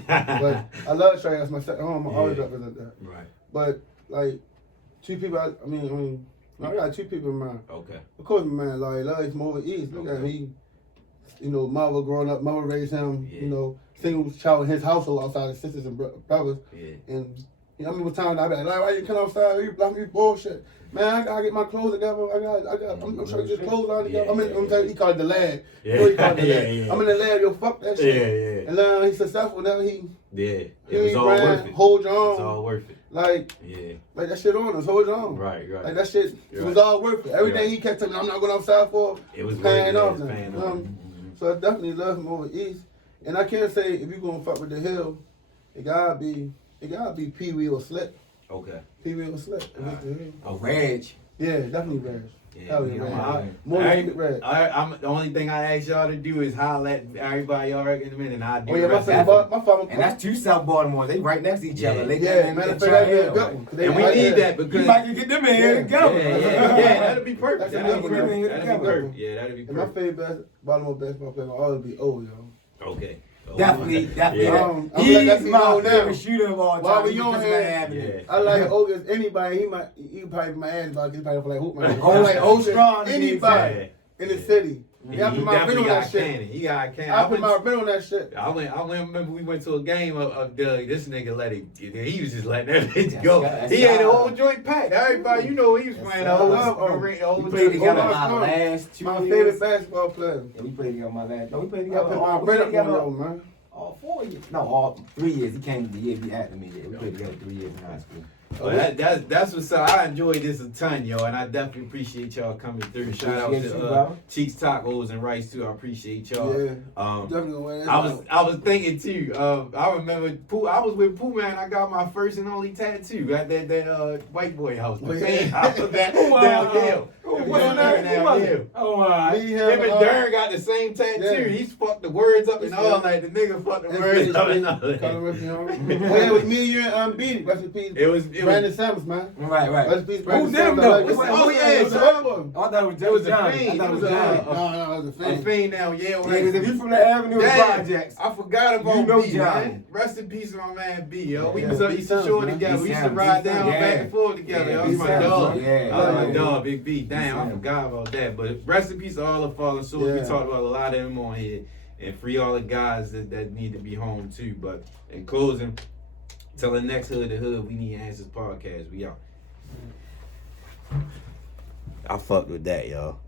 that. But I love Cherry, that's my second home. I always represent that. Right. But like two people, I got two people in mind. Okay. Of course, my man, Larry Love, he's from over east. Look at him. Mother growing up, mother raised him. Single child in his household outside his sisters and brothers. Yeah. And I remember times I be like, Larry, why you come outside? You block me bullshit. Man, I gotta get my clothes together. I'm trying to get clothes line together. I'm telling you, he called it the lad. He called it the lad. I'm in the lad, yo, fuck that shit. Yeah. And now he's successful. Now it was all worth it. Hold your own. It's all worth it. Like that shit on us. Hold your own. Right. Like that shit, it was all worth it. Everything he kept telling me, I'm not going outside for. It was paying off. So I definitely love him over east. And I can't say if you gonna fuck with the hill, it gotta be Pee Wee or Slick. Okay. Female was slick. A Reg. Yeah, definitely Reg. Yeah, Hell you know, Reg. More than Reg. I'm the only thing I ask y'all to do is holler at everybody y'all recommend, and I do. Oh yeah, the my rest son, of it. my father. And that's two South Baltimore. They right next to each other. They Yeah, matter of fact, that'd be a good one. And we need that because You might can get them in here together. yeah, that'd be perfect. That's That'd be another perfect. one. That'd be Together. perfect. Yeah, that'd be And my perfect. favorite Baltimore basketball player will always be O, yo. Okay. Definitely. Yeah. I'm He's like, that's my O now. favorite shooter of all time. While we He on just here, not having it. Yeah. I like O as anybody. He probably my ass, but he probably like hoop man. O like O strong. Anybody in the city. Yeah, I put my rent on that shit. He got a cannon. I put my rent on that shit. I remember we went to a game of Doug. This nigga let it. He was just letting that bitch go. He had the whole joint packed. Everybody, you know, he was playing the whole We played together Oh, my last 2 My years. favorite basketball player. Yeah, we played together my last. No, we played I together. put my all, we rent played up on together yo, man. all 4 years. No, all 3 years. He came the year he had me. We played together 3 years in high school. Well, that's what's up. I enjoyed this a ton, yo, and I definitely appreciate y'all coming through. Shout out Appreciate you, to bro. Cheeks Tacos and Rice too. I appreciate y'all. Yeah. Um, Definitely win. I was thinking too. I remember I was with Pooh Man. I got my first and only tattoo at that white boy house, the fan house down Hill. What's the name? Down Hill. Oh my. Him and Dern got the same tattoo. Yeah. He's fucked the words up and all that. The nigga fucked the words up and all that. Well, it was me, you, and unbeaten. Rest in peace. It was Brandon Samus, man. Right. Rest in peace, Who Brandon them Samus. though? Oh, yeah, it was son. a white boy. I thought it was It was a Johnny. fiend. I thought It it was was a- Johnny. No, it was a A fan. fiend now, yeah. Yeah, because if you from the Avenue Damn, Projects, I forgot about You know B, Johnny. man. Rest in peace to my man B, yo. We Yeah. was up East Shore man. together. We used to East ride Sound, down yeah. back and forth together. Yeah, That was East my Sound, dog. yeah. That was my Yeah. dog, Big B. Damn, East I Sound. forgot about that. But rest in peace to all the fallen souls. We Yeah. talked about a lot of them on here. And free all the guys that need to be home too. But in closing, till the next Hood to Hood, we need answers podcast. We out. I fucked with that, y'all.